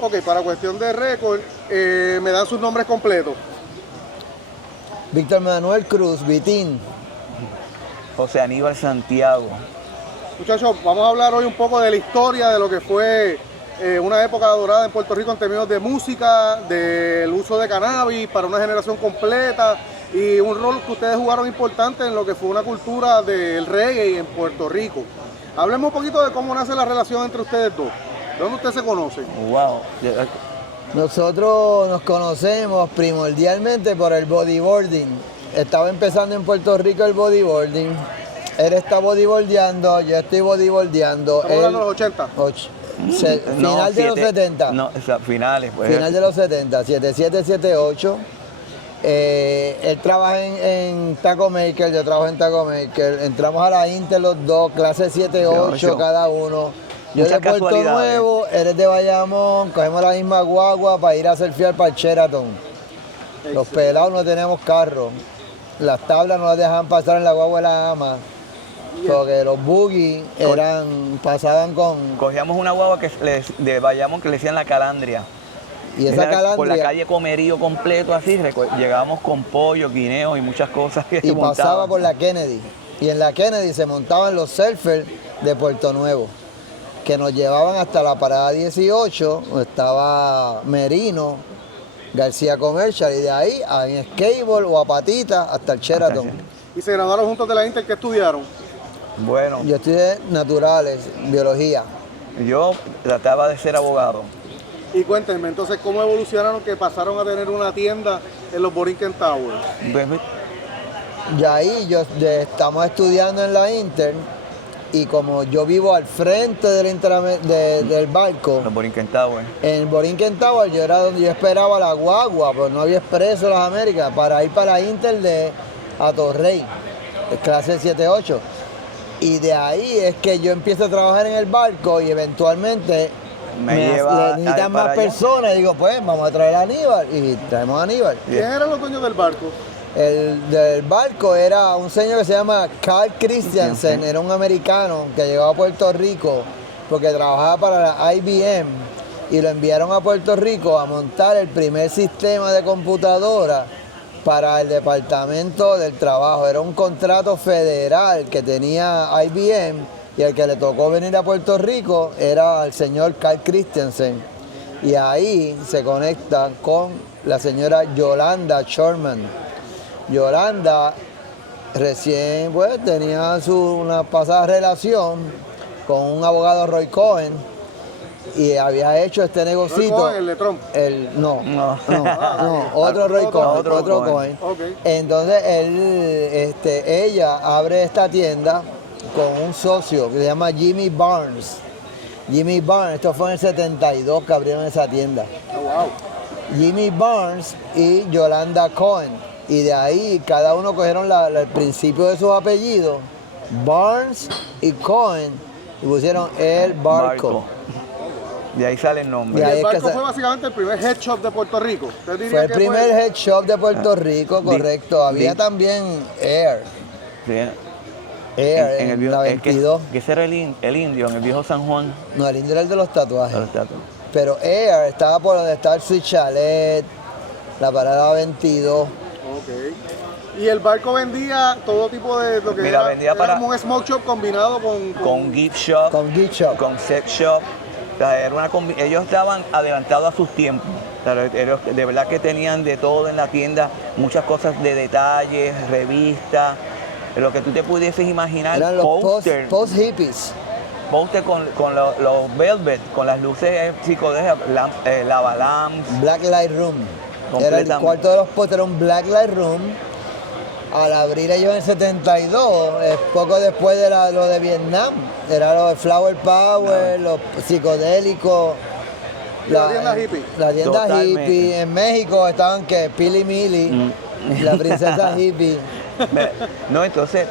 Ok, para cuestión de récord, me dan sus nombres completos. Víctor Manuel Cruz, Vitín. José Aníbal Santiago. Muchachos, vamos a hablar hoy un poco de la historia de lo que fue una época dorada en Puerto Rico en términos de música, del uso de cannabis para una generación completa y un rol que ustedes jugaron importante en lo que fue una cultura del reggae en Puerto Rico. Hablemos un poquito de cómo nace la relación entre ustedes dos. ¿De dónde ustedes se conocen? Wow. Nosotros nos conocemos primordialmente por el bodyboarding. Estaba empezando en Puerto Rico el bodyboarding. Él está bodyboardeando, yo estoy bodyboardeando. Estamos hablando de los 80. Final de los 70. No, o sea, finales. Pues. Final de los 70, 77, 78. Él trabaja en Taco Maker, yo trabajo en Taco Maker. Entramos a la Inter los dos, clase 7, 8 cada uno. Yo de Puerto Nuevo, él es de Bayamón, cogemos la misma guagua para ir a surfear para el Sheraton. Los pelados no tenemos carro. Las tablas no las dejaban pasar en la guagua de la ama. Porque los buggy pasaban con... Cogíamos una guagua de Bayamón que le decían la Calandria. Y esa Calandria... Por la calle Comerío completo así, llegábamos con pollo, guineos y muchas cosas que y montaban. Pasaba por la Kennedy. Y en la Kennedy se montaban los surfers de Puerto Nuevo, que nos llevaban hasta la parada 18, donde estaba Merino, García Commercial, y de ahí en skateboard o a patita hasta el Sheraton. ¿Y se graduaron juntos de la Inter? ¿Qué estudiaron? Bueno. Yo estudié naturales, biología. Yo trataba de ser abogado. Y cuéntenme, entonces, ¿cómo evolucionaron que pasaron a tener una tienda en los Borinquen Towers? Y ahí estamos estudiando en la Inter, y como yo vivo al frente del barco, Los Borinquen Towers. en el Borinquen Tower yo era donde yo esperaba la guagua, pero no había expreso las Américas, para ir para la Inter de Atorrey, clase 7-8. Y de ahí es que yo empiezo a trabajar en el barco y eventualmente necesitan más personas. Y digo, pues vamos a traer a Aníbal. Y traemos a Aníbal. ¿Quién eran los dueños del barco? El del barco era un señor que se llama Carl Christiansen, era un americano que llegó a Puerto Rico porque trabajaba para la IBM y lo enviaron a Puerto Rico a montar el primer sistema de computadora para el Departamento del Trabajo. Era un contrato federal que tenía IBM y el que le tocó venir a Puerto Rico era el señor Carl Christiansen. Y ahí se conecta con la señora Yolanda Shorman. Yolanda recién tenía una pasada relación con un abogado, Roy Cohen, y había hecho este negocito. ¿Roy Cohen, el de Trump? No, otro Roy Cohen, otro Cohen. Okay. Entonces ella abre esta tienda con un socio que se llama Jimmy Barnes. Jimmy Barnes, esto fue en el 72 que abrieron esa tienda. Oh, wow. Jimmy Barnes y Yolanda Cohen. Y de ahí cada uno cogieron el principio de sus apellidos, Barnes y Cohen, y pusieron el barco. De ahí sale el nombre. Y el barco fue básicamente el primer head shop de Puerto Rico. Fue el primer head shop de Puerto Rico, correcto. Había también Air. Sí. Air en la 22. Que ese era el indio, en el viejo San Juan. No, el indio era el de los tatuajes. Pero Air estaba por donde estaba el Sweet Chalet, la parada 22. Okay. Y el barco vendía todo tipo de lo que era como un smoke shop combinado con gift shop, con sex shop. O sea, ellos estaban adelantados a sus tiempos. O sea, de verdad que tenían de todo en la tienda, muchas cosas de detalles, revistas, lo que tú te pudieses imaginar. Eran los post hippies. Póster con los velvet, con las luces psicodélicas, lava lamps. Black Light Room. Era el cuarto de los pósteres, era un Black Light Room. Al abrir ellos en el 72, poco después de lo de Vietnam, era lo de Flower Power, los psicodélicos. La tienda hippie. La tienda hippie. En México estaban Pili Mili, la princesa hippie. No, entonces,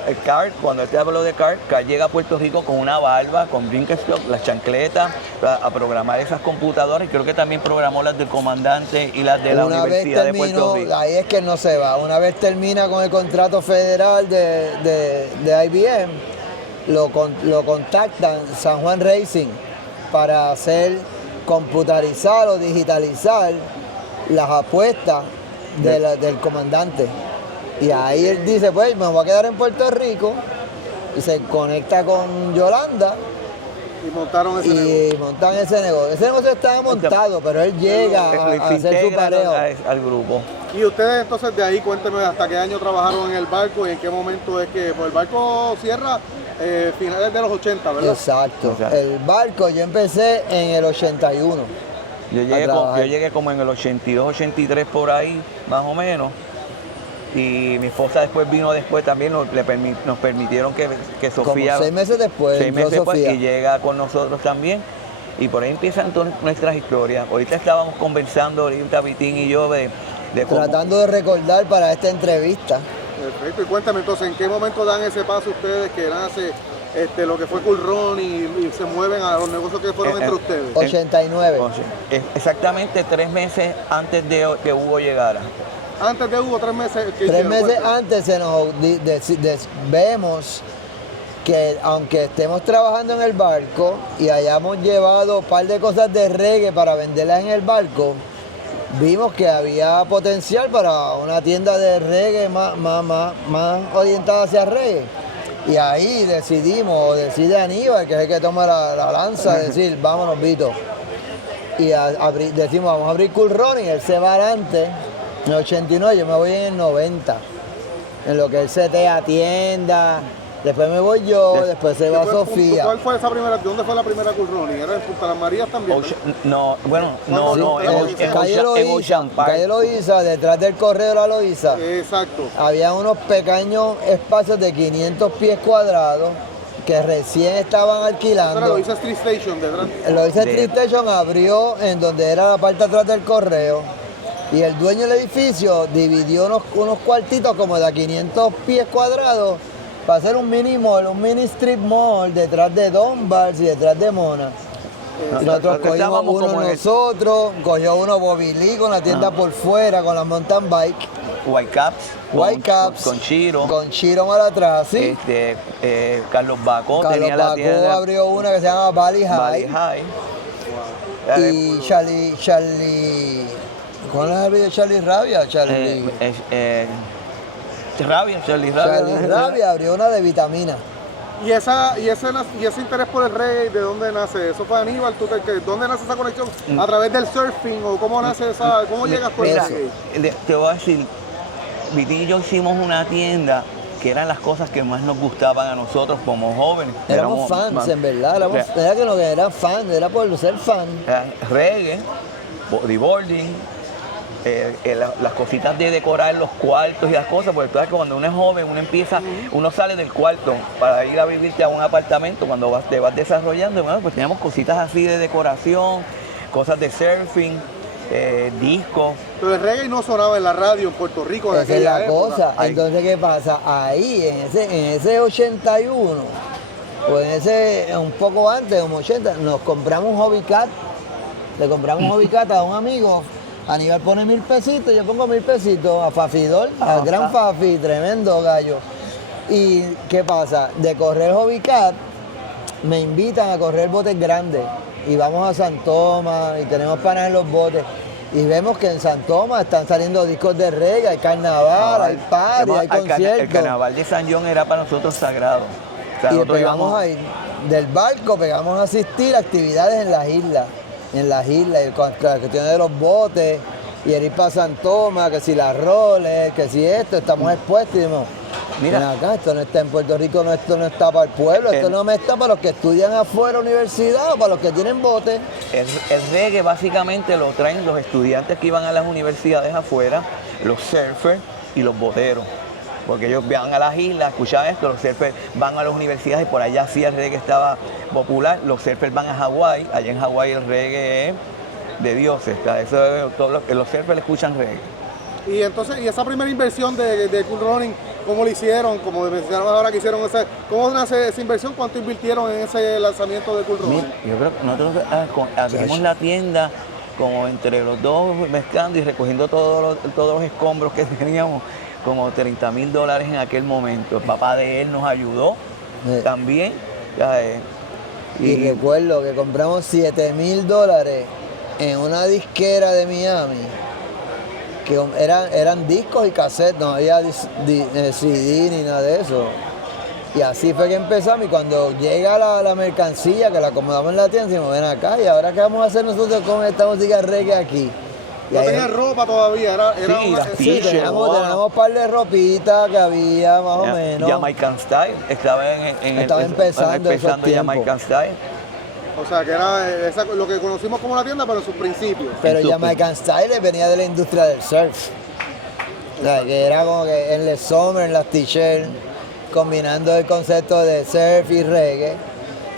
cuando te hablo de Carl llega a Puerto Rico con una barba, con Birkenstock, las chancletas, a programar esas computadoras, y creo que también programó las del comandante y las de la Universidad de Puerto Rico. Ahí es que no se va. Una vez termina con el contrato federal de IBM, lo contactan San Juan Racing para hacer computarizar o digitalizar las apuestas del comandante. Y ahí él dice, pues me voy a quedar en Puerto Rico, y se conecta con Yolanda Y montaron ese negocio. y montan ese negocio. Ese negocio estaba montado, pero él llega a Se hacer su integra pareo. al grupo. Y ustedes entonces de ahí, cuéntenme hasta qué año trabajaron en el barco y en qué momento es que, pues el barco cierra finales de los 80, ¿verdad? Exacto. Exacto. El barco yo empecé en el 81. Yo llegué como en el 82, 83 por ahí, más o menos. Y mi esposa después vino después también, nos permitieron que Sofía... Como 6 meses después, 6 entró meses después, Sofía. y llega con nosotros también. Y por ahí empiezan todas nuestras historias. Ahorita estábamos conversando, ahorita Vitín y yo, de cómo... Tratando de recordar para esta entrevista. Perfecto. Y cuéntame entonces, ¿en qué momento dan ese paso ustedes que nace lo que fue Cool Run y se mueven a los negocios que fueron entre ustedes? 89. Exactamente 3 meses antes de que Hugo llegara. Antes de Hugo, 3 meses. ¿qué 3 hicieron? meses Cuéntame. antes se nos vemos que aunque estemos trabajando en el barco y hayamos llevado un par de cosas de reggae para venderlas en el barco, vimos que había potencial para una tienda de reggae más orientada hacia reggae. Y ahí decide Aníbal, que es el que toma la lanza, decir, vámonos, Vito. Y decimos, vamos a abrir Cool Running, él se va adelante. En el 89, yo me voy en el 90. En lo que él setea tienda, después me voy yo, después se va Sofía. ¿Cuál fue esa primera? ¿Dónde fue la primera Cool Running? ¿Era en Punta Las Marías también? No, bueno, ¿Cuándo? no, En Ocean Park. Calle Loíza, detrás del correo de la Loíza, Exacto. había unos pequeños espacios de 500 pies cuadrados que recién estaban Ahora alquilando. lo hice Street Station detrás. Loíza Street Station abrió en donde era la parte atrás del correo. Y el dueño del edificio dividió unos cuartitos como de a 500 pies cuadrados para hacer un mini mall, un mini strip mall detrás de Dunbar's y detrás de Mona. Nosotros cogimos Estábamos uno como en el- nosotros, cogió uno Bobby Lee con la tienda por fuera, con la mountain bike, White Caps, con Chiro. con Chiro mal atrás, ¿sí? Carlos Bacó Carlos tenía la Bacó tienda abrió una que se llama Valley Valley High. High. Y Charlie, ¿cuál es el video de Charlie Rabia? Charlie Charlie Rabia. Rabia abrió una de vitamina. Y ese interés por el reggae, ¿de dónde nace? ¿Eso fue Aníbal? ¿Dónde nace esa conexión? ¿A través del surfing o cómo nace cómo llegas por el Mira, reggae? te voy a decir, Vitín y yo hicimos una tienda que eran las cosas que más nos gustaban a nosotros como jóvenes. Éramos fans, en verdad. Era que no que eran fans, era por ser fan. Reggae, bodyboarding, las cositas de decorar los cuartos y las cosas, porque tú sabes que cuando uno es joven, uno sale del cuarto para ir a vivirte a un apartamento, cuando te vas desarrollando, bueno, pues teníamos cositas así de decoración, cosas de surfing, discos. Pero el reggae no sonaba en la radio en Puerto Rico de Esa es la aquella época. cosa. Ahí. Entonces, ¿qué pasa? Ahí, en ese 81, o un poco antes, como 80, nos compramos un hobby cat. Le compramos un hobby cat a un amigo. Aníbal pone 1,000 pesitos, yo pongo 1,000 pesitos a Fafidor, al gran Fafi, tremendo gallo. ¿Y qué pasa? De correr hobby cat, me invitan a correr botes grandes. Y vamos a San Tomás y tenemos panas en los botes. Y vemos que en San Tomás están saliendo discos de reggae, hay carnaval, hay party, hay conciertos. El carnaval de San John era para nosotros sagrado. O sea, Y nosotros pegamos íbamos- a ir del barco, pegamos a asistir a actividades en las islas. Y con la cuestión de los botes, y el ir para San Tomás, que si las roles, que si estamos expuestos y decimos, Mira. ven acá, esto no está en Puerto Rico, esto no está para el pueblo, esto no me está para los que estudian afuera universidad o para los que tienen botes. El reggae básicamente lo traen los estudiantes que iban a las universidades afuera, los surfers y los boteros. Porque ellos van a las islas, escuchan esto, los surfers van a las universidades y por allá sí el reggae estaba popular. Los surfers van a Hawái, allá en Hawái el reggae es de dioses. O sea, los surfers escuchan reggae. Y entonces, y esa primera inversión de Cool Running, ¿cómo lo hicieron? Como mencionaron ahora que hicieron ¿cómo nace esa inversión? ¿Cuánto invirtieron en ese lanzamiento de Cool Running? Mira, yo creo que nosotros abrimos la tienda como entre los dos mezclando y recogiendo todos los escombros que teníamos, como $30,000 en aquel momento. El papá de él nos ayudó también. Y recuerdo que compramos $7,000 en una disquera de Miami, que eran discos y cassettes, no había CD ni nada de eso. Y así fue que empezamos, y cuando llega la mercancía, que la acomodamos en la tienda, decimos, ven acá, ¿y ahora qué vamos a hacer nosotros con esta música reggae aquí? No tenía ropa todavía, era Sí, teníamos un par de ropitas que había más o menos. Jamaican Style, estaba empezando Jamaican Style. O sea, que era lo que conocimos como la tienda, pero en sus principios. Pero Jamaican Style venía de la industria del surf. O sea, que era como que en el summer, en las t-shirts, combinando el concepto de surf y reggae.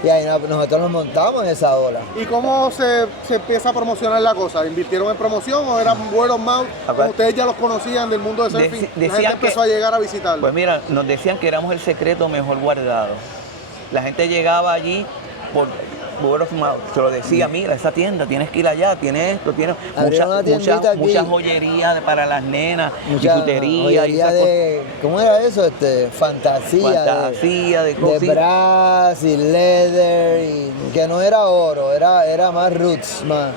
Y ahí nosotros nos montamos en esa ola. ¿Y cómo se empieza a promocionar la cosa? ¿Invirtieron en promoción o era word of mouth? ¿Ustedes ya los conocían del mundo del surfing? La gente empezó a llegar a visitarlo. Pues mira, nos decían que éramos el secreto mejor guardado. La gente llegaba allí por word of mouth. Se lo decía, mira, esa tienda, tienes que ir allá, tiene esto, tiene mucha joyería para las nenas, bisutería y ¿cómo era eso? Fantasía de cositas. De brass y leather, y que no era oro, era más roots, más.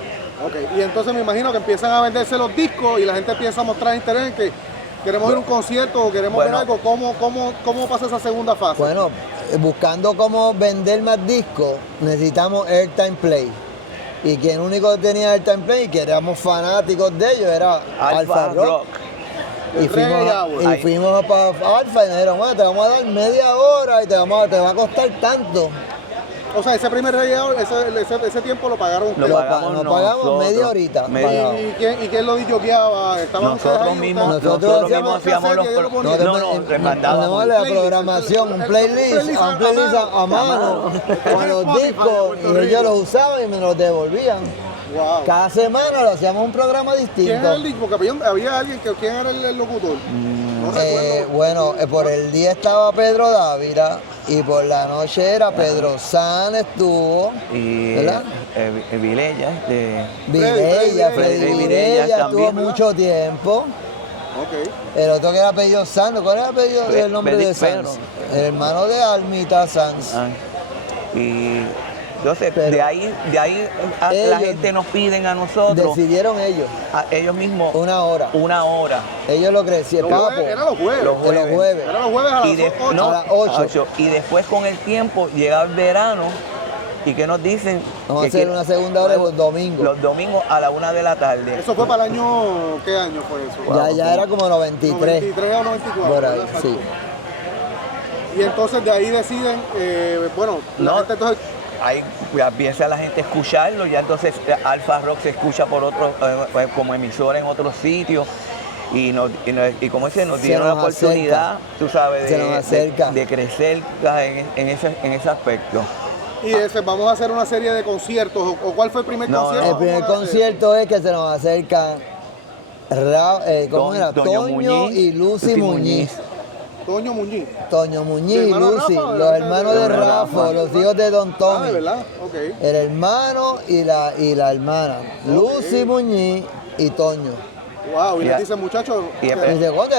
Ok, y entonces me imagino que empiezan a venderse los discos y la gente empieza a mostrar interés en que queremos ir a un concierto o queremos ver algo. ¿Cómo pasa esa segunda fase? Bueno, buscando cómo vender más discos, necesitamos Airtime Play. Y quien único que tenía Airtime Play, que éramos fanáticos de ellos, era Alpha Rock. Y fuimos para Alpha y nos dijeron, bueno, te vamos a dar media hora y te va a costar tanto. O sea, ese primer reggae, ese tiempo lo pagaron ustedes. Nos pagamos media horita. ¿Y quién lo disjoqueaba? Nosotros mismos hacíamos los mandábamos la programación, un playlist a mano, con los discos, y ellos los usaban y me los devolvían. Wow. Cada semana lo hacíamos un programa distinto. ¿Quién era el disco? Porque había alguien ¿quién era el locutor? No recuerdo. Bueno, por el día estaba Pedro Dávila y por la noche era Pedro San estuvo, y ¿verdad? Freddy Virella estuvo mucho tiempo. Okay. El otro que era apellido Sanz, ¿cuál era el nombre de Sanz? El hermano de Almita Sanz. Y entonces, de ahí la gente nos piden a nosotros. Decidieron ellos mismos. Una hora. Ellos lo crecieron. Era los jueves. Era los jueves a las 8. Y después con el tiempo llega el verano. ¿Y qué nos dicen? Vamos a hacer una segunda hora los domingos. Los domingos a la 1 de la tarde. ¿Eso fue para el año? ¿Qué año fue eso? Ya era como 93. 93 o 94. Por ahí, sí. Y entonces de ahí deciden, gente entonces... Ahí empieza la gente a escucharlo, ya entonces Alpha Rock se escucha por otros, como emisora en otros sitios, y como dice, nos dieron la oportunidad, tú sabes, de crecer en ese aspecto. Y vamos a hacer una serie de conciertos, ¿o cuál fue el primer concierto? El primer concierto es que se nos acercan Toño y Lucy Muñiz. Toño Muñiz. Toño Muñiz y Lucy, los hermanos de Rafa, los hijos de Don Tommy. ¿De verdad? Okay. El hermano y la hermana. Okay. Lucy Muñiz y Toño. Wow, y les dicen, muchachos. Y dice, ¿cuándo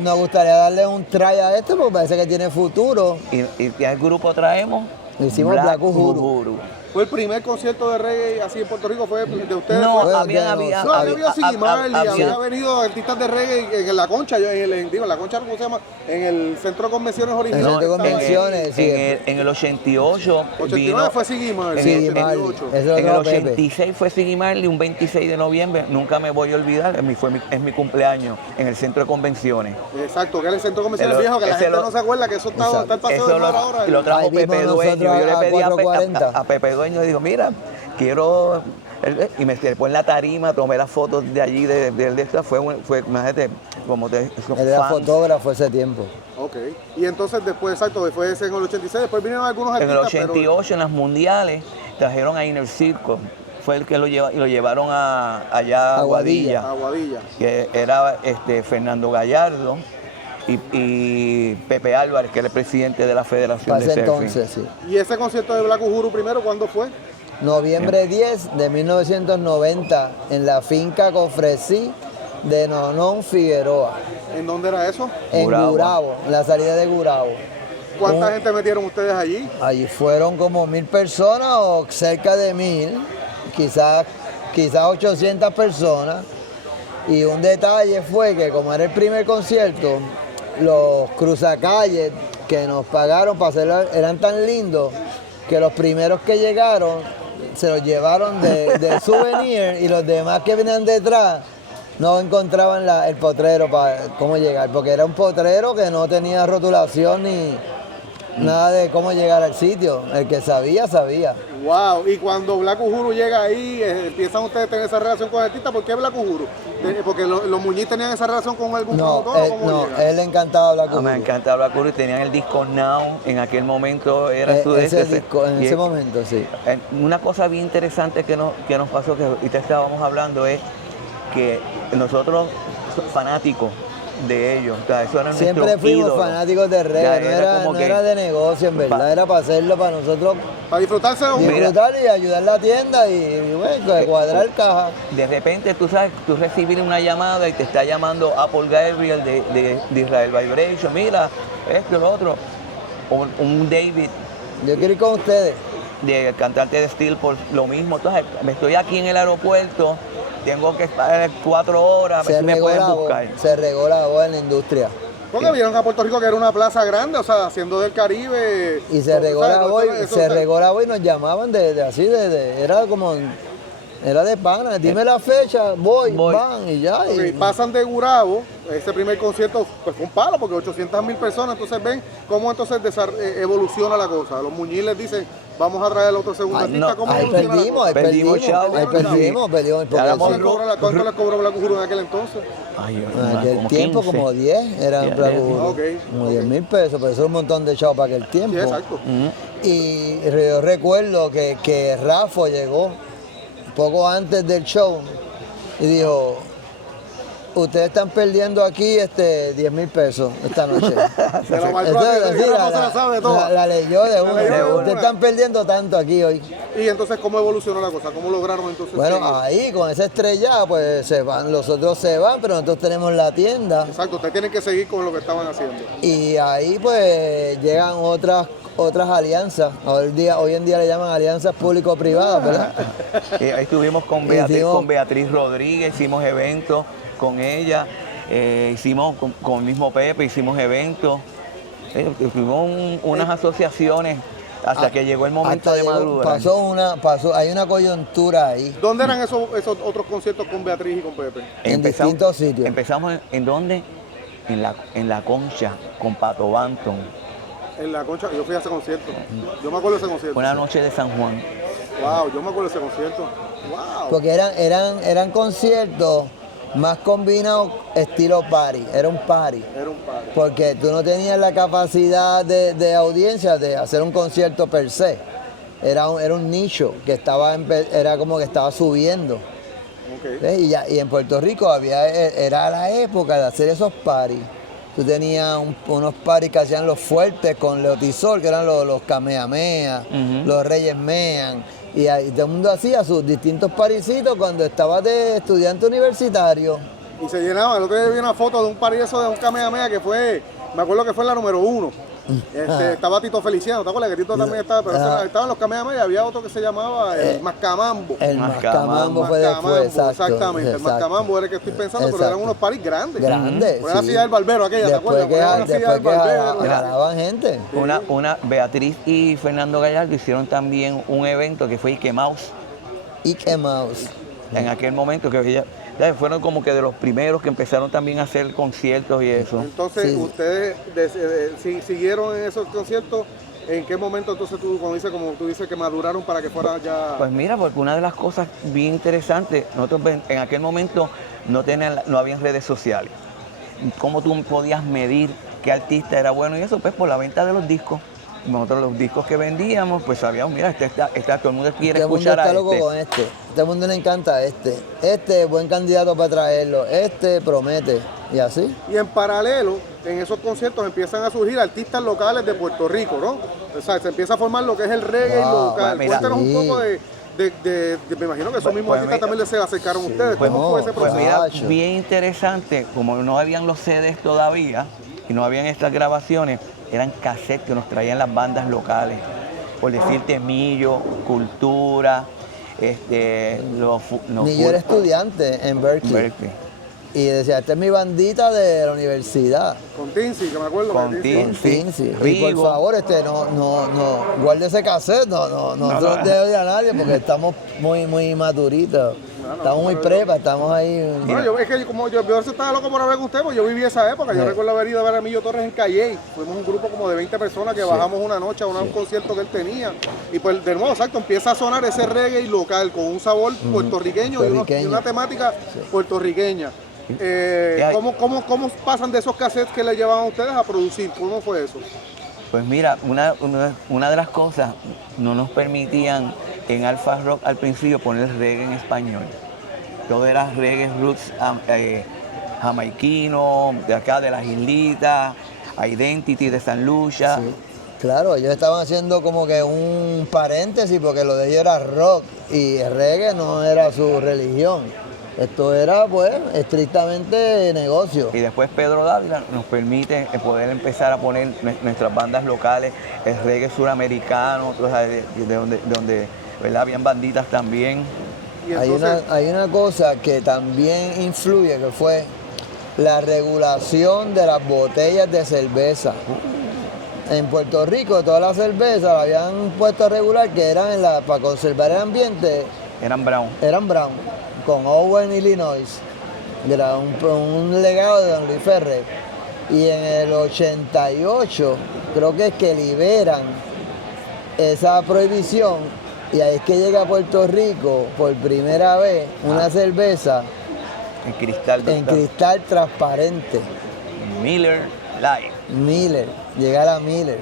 nos gustaría darle un try a esto? Porque parece que tiene futuro. ¿Y al grupo traemos? Hicimos Black Uhuru. ¿Fue el primer concierto de reggae así en Puerto Rico? ¿Fue de ustedes? No, había Ziggy Marley, había venido artistas de reggae en La Concha, en La Concha, ¿cómo se llama? En el Centro de Convenciones original. En el 88 89 fue Ziggy Marley. En el 86 fue Ziggy Marley, un 26 de noviembre, nunca me voy a olvidar, es mi cumpleaños, en el Centro de Convenciones. Exacto, que es el Centro de Convenciones viejo, que la gente no se acuerda que eso está pasado de moda ahora. Lo trajo Pepe Dueño, yo le pedí a Pepe Dueño, y digo, mira, quiero, y me pone en la tarima, tomé las fotos de allí, de esta, fue imagínate, como te... Él era fotógrafo ese tiempo. Ok, y entonces después en el 86, después vinieron algunos artistas. En el 88, en las mundiales, trajeron a Inner Circle, fue el que lo llevaron allá a Aguadilla, que era Fernando Gallardo y Pepe Álvarez, que era el presidente de la Federación de Surfing. Entonces, sí. ¿Y ese concierto de Black Uhuru primero, cuándo fue? Noviembre 10 de 1990, en la finca Cofresí de Nonón Figueroa. ¿En dónde era eso? En Gurabo, en la salida de Gurabo. ¿Cuánta gente metieron ustedes allí? Allí fueron como 1000 personas o cerca de 1000, quizás 800 personas. Y un detalle fue que como era el primer concierto, los cruzacalles que nos pagaron para hacerlo eran tan lindos que los primeros que llegaron se los llevaron de souvenir y los demás que venían detrás no encontraban el potrero para cómo llegar, porque era un potrero que no tenía rotulación ni nada de cómo llegar al sitio. El que sabía, sabía. Wow, y cuando Black Uhuru llega ahí, empiezan ustedes a tener esa relación con el artista. ¿Por qué Black Uhuru? Porque los Muñiz tenían esa relación con algún promotor. Él le encantaba Black Uhuru. Me encantaba Black Uhuru y tenían el disco Now, en aquel momento era su ese disco, en ese momento, sí. Una cosa bien interesante que nos pasó, que ahorita estábamos hablando, es que nosotros fanáticos de ellos, o sea, eso era siempre fuimos ídolo. Fanáticos de reggae, no era de negocio, en verdad, era para hacerlo para nosotros, para disfrutarse disfrutar y ayudar a la tienda y bueno, cuadrar caja. De repente tú sabes, tú recibir una llamada y te está llamando Apple Gabriel de Israel Vibration, mira, esto, lo otro, un David. Yo quiero ir con ustedes. De cantante de Steel por lo mismo. Entonces, me estoy aquí en el aeropuerto, tengo que estar 4 horas, a ver si me pueden buscar. Se regó la voz en la industria. Porque vieron a Puerto Rico que era una plaza grande, o sea, siendo del Caribe. Y se regó la voz y nos llamaban era como, era de pana, dime la fecha, voy. Van y ya. Okay, pasan de Gurabo, ese primer concierto pues fue un palo, porque 800.000 personas, entonces ven cómo entonces evoluciona la cosa. Los Muñiz les dicen, vamos a traer el otro segundo artista, ¿cómo evoluciona la cosa? Perdimos. ¿Cuánto les cobró Black Uhuru en aquel entonces? En aquel tiempo 15. Como 10 era Black Uhuru. Okay. Como 10.000 pesos, pero eso es un montón de chavos para aquel tiempo. Sí, exacto. Y yo recuerdo que Rafa llegó poco antes del show y dijo, ustedes están perdiendo aquí 10.000 pesos esta noche. La leyó de uno. Ustedes están perdiendo tanto aquí hoy. Y entonces, ¿cómo evolucionó la cosa? ¿Cómo lograron entonces? Bueno, ahí con esa estrella, pues se van, los otros se van, pero nosotros tenemos la tienda. Exacto, ustedes tienen que seguir con lo que estaban haciendo. Y ahí pues llegan otras alianzas. Hoy en día le llaman alianzas público-privadas, ¿verdad? Ahí estuvimos con Beatriz Rodríguez, hicimos eventos con ella, hicimos con el mismo Pepe, hicimos eventos, tuvimos unas asociaciones hasta que llegó el momento de madurar. Hay una coyuntura ahí. ¿Dónde eran esos otros conciertos con Beatriz y con Pepe? En distintos sitios. Empezamos ¿en dónde? En la Concha, con Pato Banton. En la Concha, yo fui a ese concierto. Yo me acuerdo de ese concierto. Una noche de San Juan. Wow, yo me acuerdo de ese concierto. Wow. Porque eran conciertos más combinados estilo party. Era un party. Porque tú no tenías la capacidad de audiencia de hacer un concierto per se. Era un nicho que era como que estaba subiendo. Okay. Y en Puerto Rico era la época de hacer esos parties. Tú tenías unos paris que hacían los fuertes con Leotisol, que eran los Kamehameha, los Reyes Mean. Y todo el mundo hacía sus distintos parisitos cuando estaba de estudiante universitario. Y se llenaba. El otro día vi una foto de un pari de un Kamehameha que me acuerdo que fue la número 1. Estaba Tito Feliciano, ¿te acuerdas que Tito también estaba? Pero estaban los Kamehameha y había otro que se llamaba el Mascamambo. El Mascamambo fue después, exactamente. El Mascamambo era el que estoy pensando, pero eran unos paris grandes. Grandes. Fue la silla del barbero aquella, ¿te acuerdas? Después que jalaban gente. Beatriz y Fernando Gallardo hicieron también un evento que fue Ike Mouse. Ike Mouse. En aquel momento que fueron como que de los primeros que empezaron también a hacer conciertos y eso. Entonces, ustedes siguieron en esos conciertos. ¿En qué momento entonces como tú dices, que maduraron para que fuera ya? Pues mira, porque una de las cosas bien interesantes, nosotros en aquel momento no había redes sociales. ¿Cómo tú podías medir qué artista era bueno y eso? Pues por la venta de los discos. Nosotros los discos que vendíamos, pues sabíamos, mira, todo el mundo quiere escuchar a este. Todo el mundo está loco con este. Todo el mundo le encanta este. Este es buen candidato para traerlo. Este promete. Y así. Y en paralelo, en esos conciertos empiezan a surgir artistas locales de Puerto Rico, ¿no? O sea, se empieza a formar lo que es el reggae local. Cuéntanos un poco me imagino que esos mismos artistas también se acercaron a ustedes. ¿Cómo fue ese proceso? Pues mira, bien interesante, como no habían los CDs todavía y no habían estas grabaciones, eran cassettes que nos traían las bandas locales. Por decirte Millo, Cultura, Ni yo era estudiante en Berkeley. Y decía, esta es mi bandita de la universidad. Con Tinsi, que me acuerdo. Con Tinsi. Y por favor, no, guarde ese cassette, no debe ir a nadie porque estamos muy maturitos. Estamos muy prepa, estamos ahí. No, es que como yo estaba loco por hablar con usted, pues yo viví esa época. Yo recuerdo haber ido a ver a Millo Torres en Calle. Fuimos un grupo como de 20 personas que bajamos una noche a un concierto que él tenía. Y pues de nuevo, exacto, empieza a sonar ese reggae local con un sabor puertorriqueño y una temática puertorriqueña. ¿Cómo pasan de esos cassettes que le llevaban a ustedes a producir? ¿Cómo fue eso? Pues mira, una de las cosas, no nos permitían en Alfa Rock al principio poner reggae en español. Todo era reggae roots jamaiquino, de acá de las islitas, Identity de San Lucia. Sí. Claro, ellos estaban haciendo como que un paréntesis porque lo de ellos era rock y el reggae no era su religión. Esto era, pues, estrictamente negocio. Y después Pedro Dávila nos permite poder empezar a poner nuestras bandas locales, el reggae suramericano, de donde ¿verdad? Habían banditas también. Hay una cosa que también influye, que fue la regulación de las botellas de cerveza. En Puerto Rico todas las cervezas la habían puesto a regular, que eran para conservar el ambiente. Eran brown. Con Owen, Illinois. Era un legado de Don Luis Ferrer. Y en el 88 creo que es que liberan esa prohibición y ahí es que llega a Puerto Rico por primera vez una cerveza en cristal transparente. Miller Lite. Llega la Miller.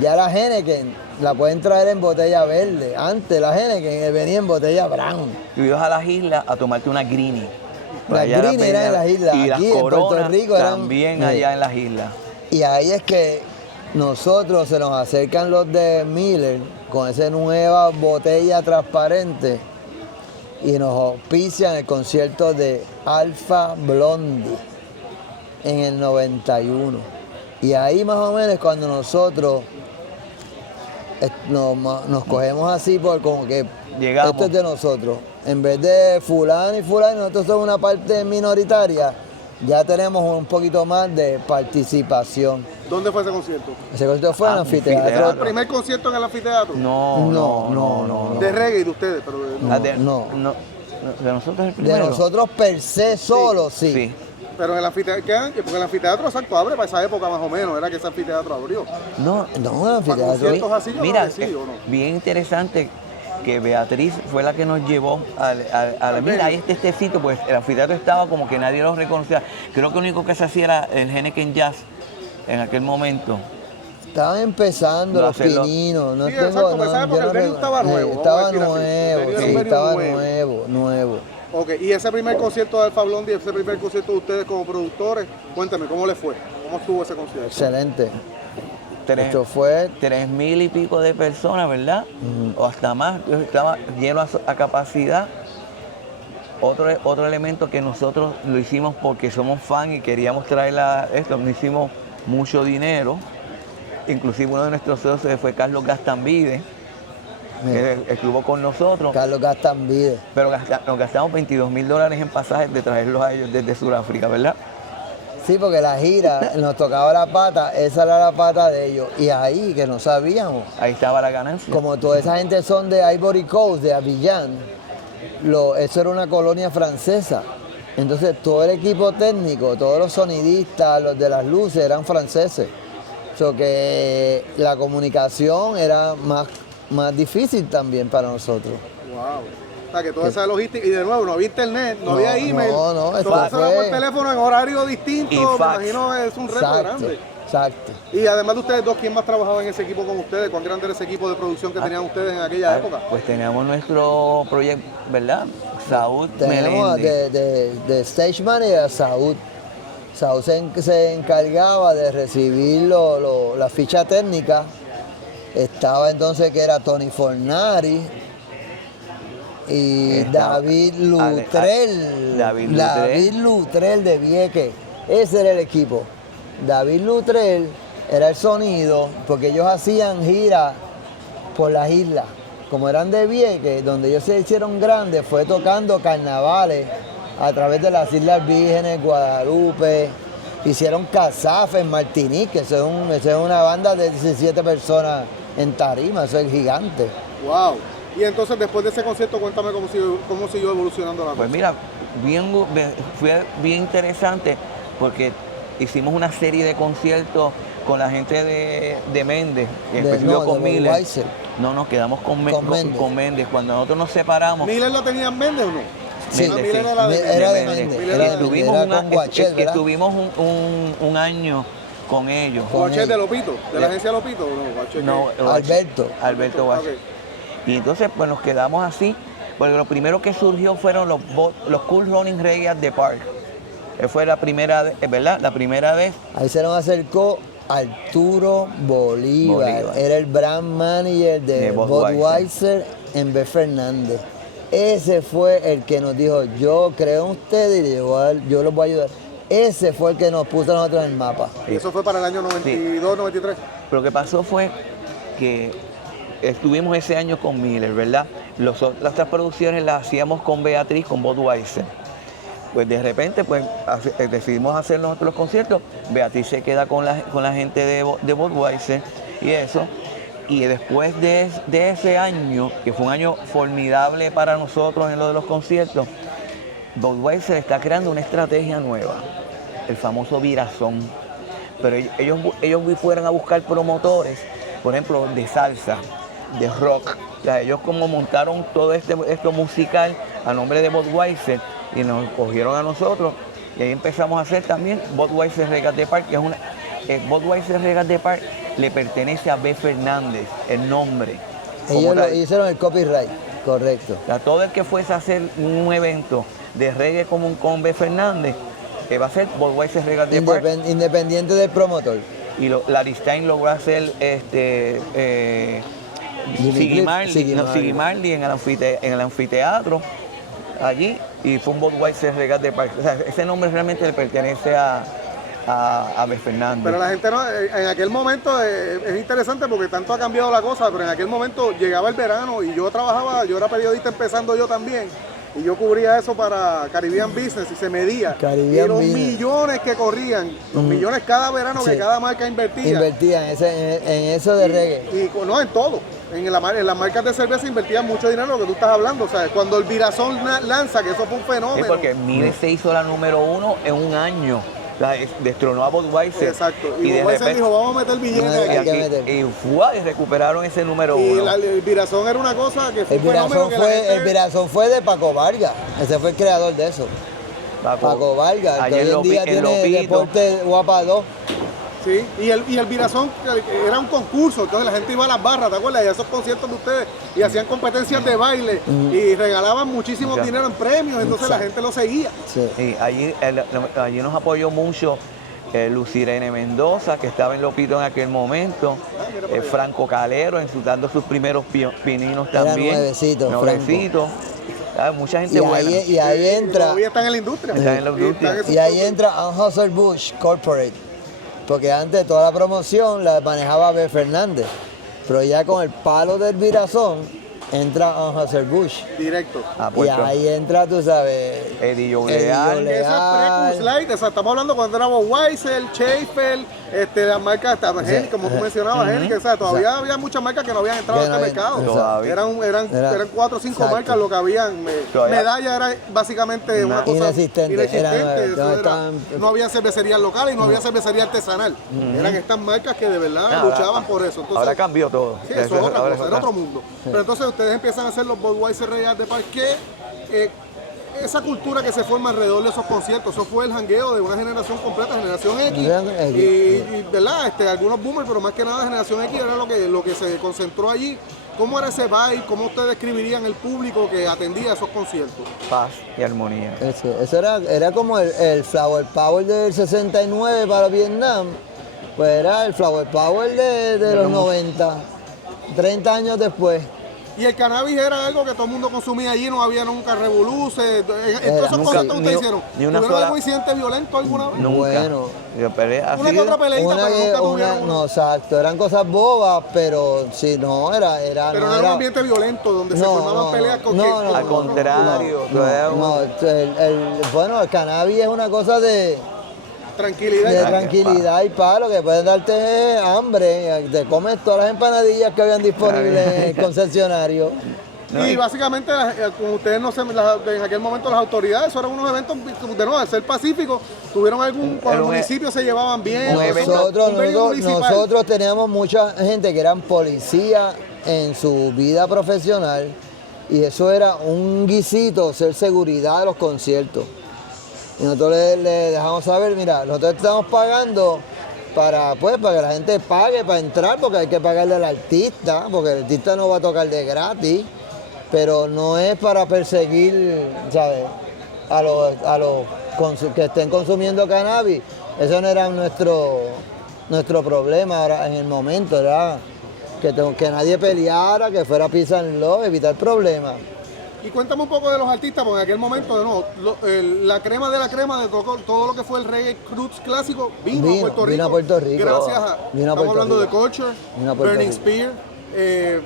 Ya la Heineken la pueden traer en botella verde. Antes la Heineken venía en botella brown. Tú ibas a las islas a tomarte una Greenie. Las Greenie eran en las islas. Y aquí las en Puerto Rico eran también allá en las islas. Y ahí es que nosotros se nos acercan los de Miller con esa nueva botella transparente y nos auspician el concierto de Alpha Blondie en el 91. Y ahí más o menos cuando nosotros nos cogemos así por como que llegamos. Esto es de nosotros. En vez de fulano y fulano, nosotros somos una parte minoritaria, ya tenemos un poquito más de participación. ¿Dónde fue ese concierto? Ese concierto fue en el anfiteatro. ¿El primer concierto en el anfiteatro? No. De reggae de ustedes, pero no. De nosotros el primero. De nosotros per se solo, sí. Pero en el anfiteatro, porque el anfiteatro exacto abre para esa época más o menos, era que ese anfiteatro abrió. No, el anfiteatro. ¿Conciertos así? Yo Mira, creo que sí, ¿o no? bien interesante que Beatriz fue la que nos llevó mira, ahí está este sitio, pues el anfiteatro estaba como que nadie lo reconocía. Creo que lo único que se hacía era el Heineken Jazz en aquel momento. Estaban empezando los pininos, no sí, tengo, exacto, porque el venue estaba nuevo. Estaba nuevo. Ok, y ese primer concierto de Alpha Blondie, ese primer concierto de ustedes como productores, cuéntame, ¿cómo les fue? ¿Cómo estuvo ese concierto? Excelente. Esto fue 3,000 y pico de personas, ¿verdad? O hasta más. Estaba lleno a capacidad. Otro elemento que nosotros lo hicimos porque somos fan y queríamos traer esto, no hicimos mucho dinero. Inclusive uno de nuestros socios fue Carlos Gastambide, que estuvo con nosotros. Carlos Gastambide. Pero nos gastamos $22,000 en pasajes de traerlos a ellos desde Sudáfrica, ¿verdad? Sí, porque la gira nos tocaba la pata, esa era la pata de ellos. Y ahí, que no sabíamos. Ahí estaba la ganancia. Como toda esa gente son de Ivory Coast, de Abidjan, eso era una colonia francesa. Entonces todo el equipo técnico, todos los sonidistas, los de las luces eran franceses. So que la comunicación era más difícil también para nosotros. Wow. O sea, que toda esa logística, y de nuevo, no había internet, no había email. No, esto fue por teléfono en horario distinto, me imagino es un reto grande. Exacto. Y además de ustedes dos, ¿quién más trabajaba en ese equipo con ustedes? ¿Cuán grande era ese equipo de producción que tenían ustedes en aquella época? Pues teníamos nuestro proyecto, ¿verdad? Saúd Tenemos de stage manager a Saúd. Saúd se encargaba de recibir la ficha técnica. Estaba entonces que era Tony Fornari y David Lutrell. David Lutrell de Vieques. Ese era el equipo. David Lutrell era el sonido, porque ellos hacían giras por las islas. Como eran de Vieques, donde ellos se hicieron grandes, fue tocando carnavales a través de las Islas Vírgenes, Guadalupe. Hicieron Casafe en Martinique, eso es una banda de 17 personas en tarima, eso es gigante. Wow. Y entonces después de ese concierto, cuéntame cómo siguió evolucionando la cosa. Pues mira, fue bien interesante porque hicimos una serie de conciertos con la gente de Méndez, específico con Miller. Budweiser. No, nos quedamos con Méndez. Méndez. Cuando nosotros nos separamos, ¿Miller la tenía en Méndez o no? Sí, Méndez, Miller sí. era de Era de Méndez. Méndez. Miller Era era de de Méndez. Estuvimos, Era con Guachet, ¿verdad? estuvimos un año con ellos. Guachet él. de Lopito, de la agencia Lopito, ¿o no? Guachet No, Alberto. Alberto Ok. Guachet. Y entonces pues nos quedamos así, porque lo primero que surgió fueron los Cool Running Reggae at the Park. Fue la primera vez, ¿verdad? La primera vez. Ahí se nos acercó Arturo Bolívar. Era el brand manager de Budweiser en B. Fernández. Ese fue el que nos dijo, yo creo en ustedes y yo los voy a ayudar. Ese fue el que nos puso a nosotros en el mapa. Y eso fue para el año 92, 93. Pero lo que pasó fue que estuvimos ese año con Miller, ¿verdad? Las otras producciones las hacíamos con Beatriz, con Budweiser. Pues de repente pues decidimos hacer nosotros los conciertos. Beatriz se queda con la gente de Budweiser y eso. Y después de ese año, que fue un año formidable para nosotros en lo de los conciertos, Budweiser está creando una estrategia nueva, el famoso virazón. Pero ellos fueron a buscar promotores, por ejemplo, de salsa, de rock. O sea, ellos como montaron todo esto musical a nombre de Budweiser y nos cogieron a nosotros. Y ahí empezamos a hacer también Budweiser Reggae at the Park, que es Budweiser Reggae at the Park le pertenece a B. Fernández, el nombre. Ellos hicieron el copyright, correcto. O sea, todo el que fuese a hacer un evento de reggae común con B. Fernández, que va a ser Budweiser Reggae at the Park. Independiente del promotor. Y Larry Stein logró hacer Siggy Marley en el anfiteatro allí, y fue un Budweiser Reggae at the Park. O sea, ese nombre realmente le pertenece a B. Fernández. Pero la gente no, en aquel momento es interesante porque tanto ha cambiado la cosa, pero en aquel momento llegaba el verano y yo era periodista empezando yo también, y yo cubría eso para Caribbean Business y se medía. Caribbean y los Business. millones que corrían, los millones cada verano Sí. que cada marca invertía. Invertían en eso de reggae. Y no en todo. En las marcas de cerveza invertían mucho dinero, lo que tú estás hablando. O sea, cuando el Virazón lanza, que eso fue un fenómeno. Sí, porque Miller se hizo la número 1 en un año. O sea, destronó a Budweiser. Exacto. Y de Budweiser repente, dijo, vamos a meter billetes Hay aquí. que meter. y recuperaron ese número Y 1. el Virazón era una cosa que fue un fenómeno que la gente... El Virazón fue de Paco Vargas. Ese fue el creador de eso. Paco Vargas, que Ayer hoy en día tiene Deporte Guapa 2. Sí, y el Virazón era un concurso, entonces la gente iba a las barras, ¿te acuerdas? Y a esos conciertos de ustedes, y hacían competencias de baile, y regalaban muchísimo dinero en premios, entonces la gente lo seguía. Sí. Y allí nos apoyó mucho Lucirene Mendoza, que estaba en Lopito en aquel momento, mira para allá. Franco Calero, dando sus primeros pininos Era también. nuevecito, Mucha gente Y buena. ahí entra. Todavía están en la industria. Están en la industria. esos Y ahí cosas. entra Anheuser-Busch Corporate, porque antes toda la promoción la manejaba B. Fernández, pero ya con el palo del Virazón entra Anheuser-Busch. Directo. Ah, Y pues, ahí entra, tú sabes, Eddie Eddie Leal. Leal. Eso es pre-Coors Light, o sea, estamos hablando cuando era Budweiser, Schaefer, las marcas, como tú mencionabas, Heineken, o sea, todavía había muchas marcas que no habían entrado Que a este no habían- mercado. Todavía. Eran 4 o 5 Exacto. marcas lo que habían. Todavía. Medalla era básicamente una cosa Inexistente. Era, eso no era- estaban- no había cervecerías locales y no había cervecería artesanal. Eran estas marcas que de verdad luchaban por eso. Entonces, Ahora cambió todo. sí, eso es otra Ahora cosa, era otro mundo. Pero entonces ustedes empiezan a hacer los Budweiser Reggae at the Park, que esa cultura que se forma alrededor de esos conciertos, eso fue el jangueo de una generación completa, generación X. Generación X. Y ¿verdad? Algunos boomers, pero más que nada generación X era lo que se concentró allí. ¿Cómo era ese vibe? ¿Cómo ustedes describirían el público que atendía esos conciertos? Paz y armonía. Eso era como el Flower Power del 69 para Vietnam, pues era el Flower Power de los 90, 30 años después. Y el cannabis era algo que todo el mundo consumía allí, no había nunca revoluces. Entonces, esos nunca, conciertos que ustedes ni hicieron, ni una ¿tuvieron sola- algún incidente violento alguna vez? Nunca. Bueno. Yo peleé así. Una que otra peleita, Una pero que- nunca una- tuvieron no, exacto, eran cosas bobas, pero si no, era Pero no no era un ambiente violento donde se formaban peleas con no, Al contrario, era un- bueno, el cannabis es una cosa de tranquilidad. de tranquilidad y palo, que puede darte hambre, te comes todas las empanadillas que habían disponibles en el concesionario. Y básicamente, como ustedes no se, en aquel momento las autoridades, eso eran unos eventos, de nuevo, al ser pacífico, tuvieron con el municipio se llevaban bien. un evento- Nosotros teníamos mucha gente que eran policías en su vida profesional y eso era un guisito, ser seguridad de los conciertos. Y nosotros le dejamos saber, mira, nosotros estamos pagando para que la gente pague para entrar, porque hay que pagarle al artista, porque el artista no va a tocar de gratis, pero no es para perseguir, ¿sabes?, a los que estén consumiendo cannabis. Eso no era nuestro problema ahora en el momento, era que nadie peleara, que fuera peace and love, evitar problemas. Y cuéntame un poco de los artistas, porque en aquel momento, de nuevo, la crema de la crema de todo lo que fue el reggae roots clásico vino a Puerto Rico. Gracias a, estamos hablando de Culture, Burning Spear,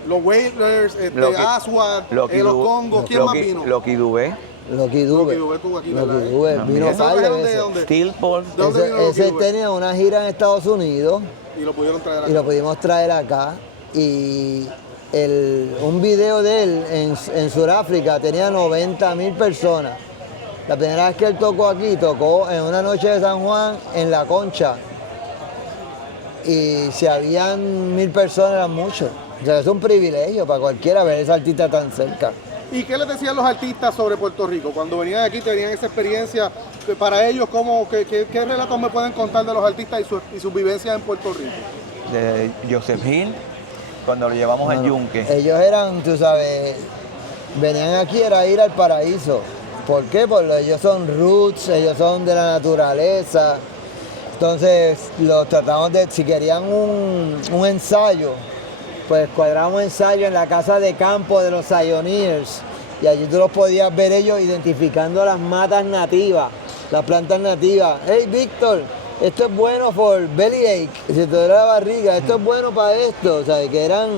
los Wailers, Aswad, los Congos, ¿quién más vino? Lucky Dubé. Lucky Dube estuvo aquí, ¿verdad? Lucky Dube vino ¿Ese par de trajeron de veces. dónde? Steelport. ¿De dónde vino Lucky Ese Dube? tenía una gira en Estados Unidos Y lo pudieron traer acá. y lo pudimos traer acá. Y un video de él en Sudáfrica tenía 90,000 personas. La primera vez que él tocó aquí, tocó en una noche de San Juan en La Concha. Y si habían 1,000 personas eran muchos. O sea, es un privilegio para cualquiera ver a ese artista tan cerca. ¿Y qué les decían los artistas sobre Puerto Rico? Cuando venían aquí, tenían esa experiencia. Para ellos, ¿qué relatos me pueden contar de los artistas y sus vivencias en Puerto Rico? De Joseph Hill, cuando lo llevamos al Yunque. Ellos eran, tú sabes, venían aquí era ir al paraíso. ¿Por qué? Porque ellos son roots, ellos son de la naturaleza. Entonces, los tratamos de, si querían un ensayo, pues cuadramos ensayo en la casa de campo de los Pioneers. Y allí tú los podías ver ellos identificando las matas nativas, las plantas nativas. Hey, Víctor, esto es bueno por bellyache, si te duele la barriga, esto es bueno para esto. O sea, que eran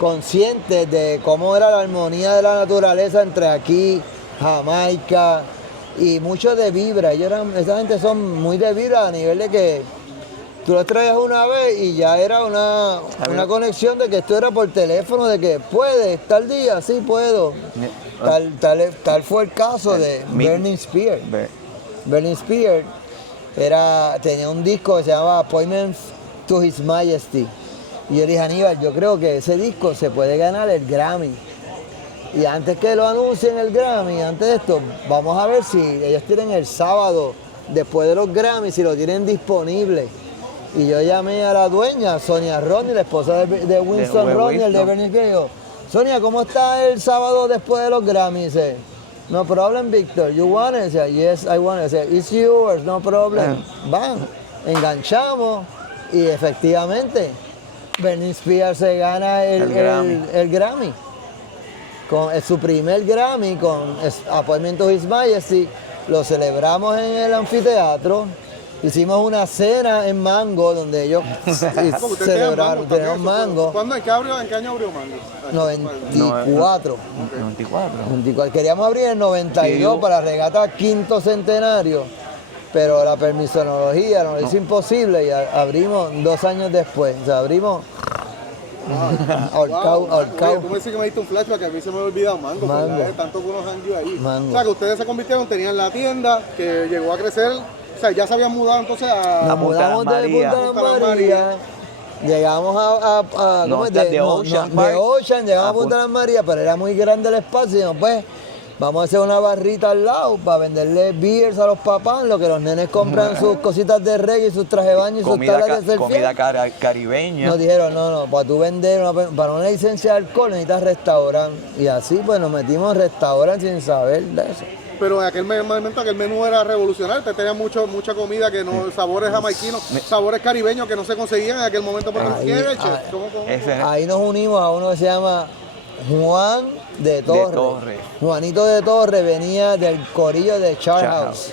conscientes de cómo era la armonía de la naturaleza entre aquí, Jamaica, y mucho de vibra. Esa gente son muy de vibra a nivel de que tú los traías una vez y ya era una conexión de que esto era por teléfono, de que puedes, tal día, sí puedo. Tal fue el caso de Burning Spear. Burning Spear tenía un disco que se llamaba Appointment to His Majesty. Y yo dije, Aníbal, yo creo que ese disco se puede ganar el Grammy. Y antes que lo anuncien el Grammy, antes de esto, vamos a ver si ellos tienen el sábado, después de los Grammys, si lo tienen disponible. Y yo llamé a la dueña, Sonia Rodney, la esposa de Winston Rodney, el de Burning Spear. Digo, Sonia, ¿cómo está el sábado después de los Grammys? Dice, no problem, Victor. You want it? Dice, yes, I want it. Dice, it's yours, no problem. Van, enganchamos y efectivamente Burning Spear se gana el Grammy. Con su primer Grammy con Appointment to His Majesty, lo celebramos en el anfiteatro. Hicimos una cena en Mango donde ellos celebraron, tenemos Mango. ¿En qué año abrió Mango? 94. 94. Queríamos abrir en 92 para la regata quinto centenario, pero la permisonología nos lo hizo imposible y abrimos 2 años después. O sea, abrimos Tú me dices que me diste un flashback, que a mí se me había olvidado Mango. Tanto que unos años ahí. Mango. O sea, que ustedes se convirtieron, tenían la tienda que llegó a crecer. O sea, ya se habían mudado entonces Nos mudamos de Punta Las Marías. Llegamos de Ocean, llegamos a Punta Las Marías, pero era muy grande el espacio. Y pues, vamos a hacer una barrita al lado para venderle beers a los papás, lo que los nenes compran sus cositas de reggae, sus traje de baño y sus tablas de surf. Comida caribeña. Nos dijeron, no, para tú vender, para una licencia de alcohol necesitas restaurante. Y así pues nos metimos en restaurante sin saber de eso. Pero en aquel momento aquel menú era revolucionario, te tenía mucha comida que no, sabores jamaiquinos, sabores caribeños que no se conseguían en aquel momento. Ahí nos unimos a uno que se llama Juan de Torres. Torres. Juanito de Torres venía del corillo de Charles House.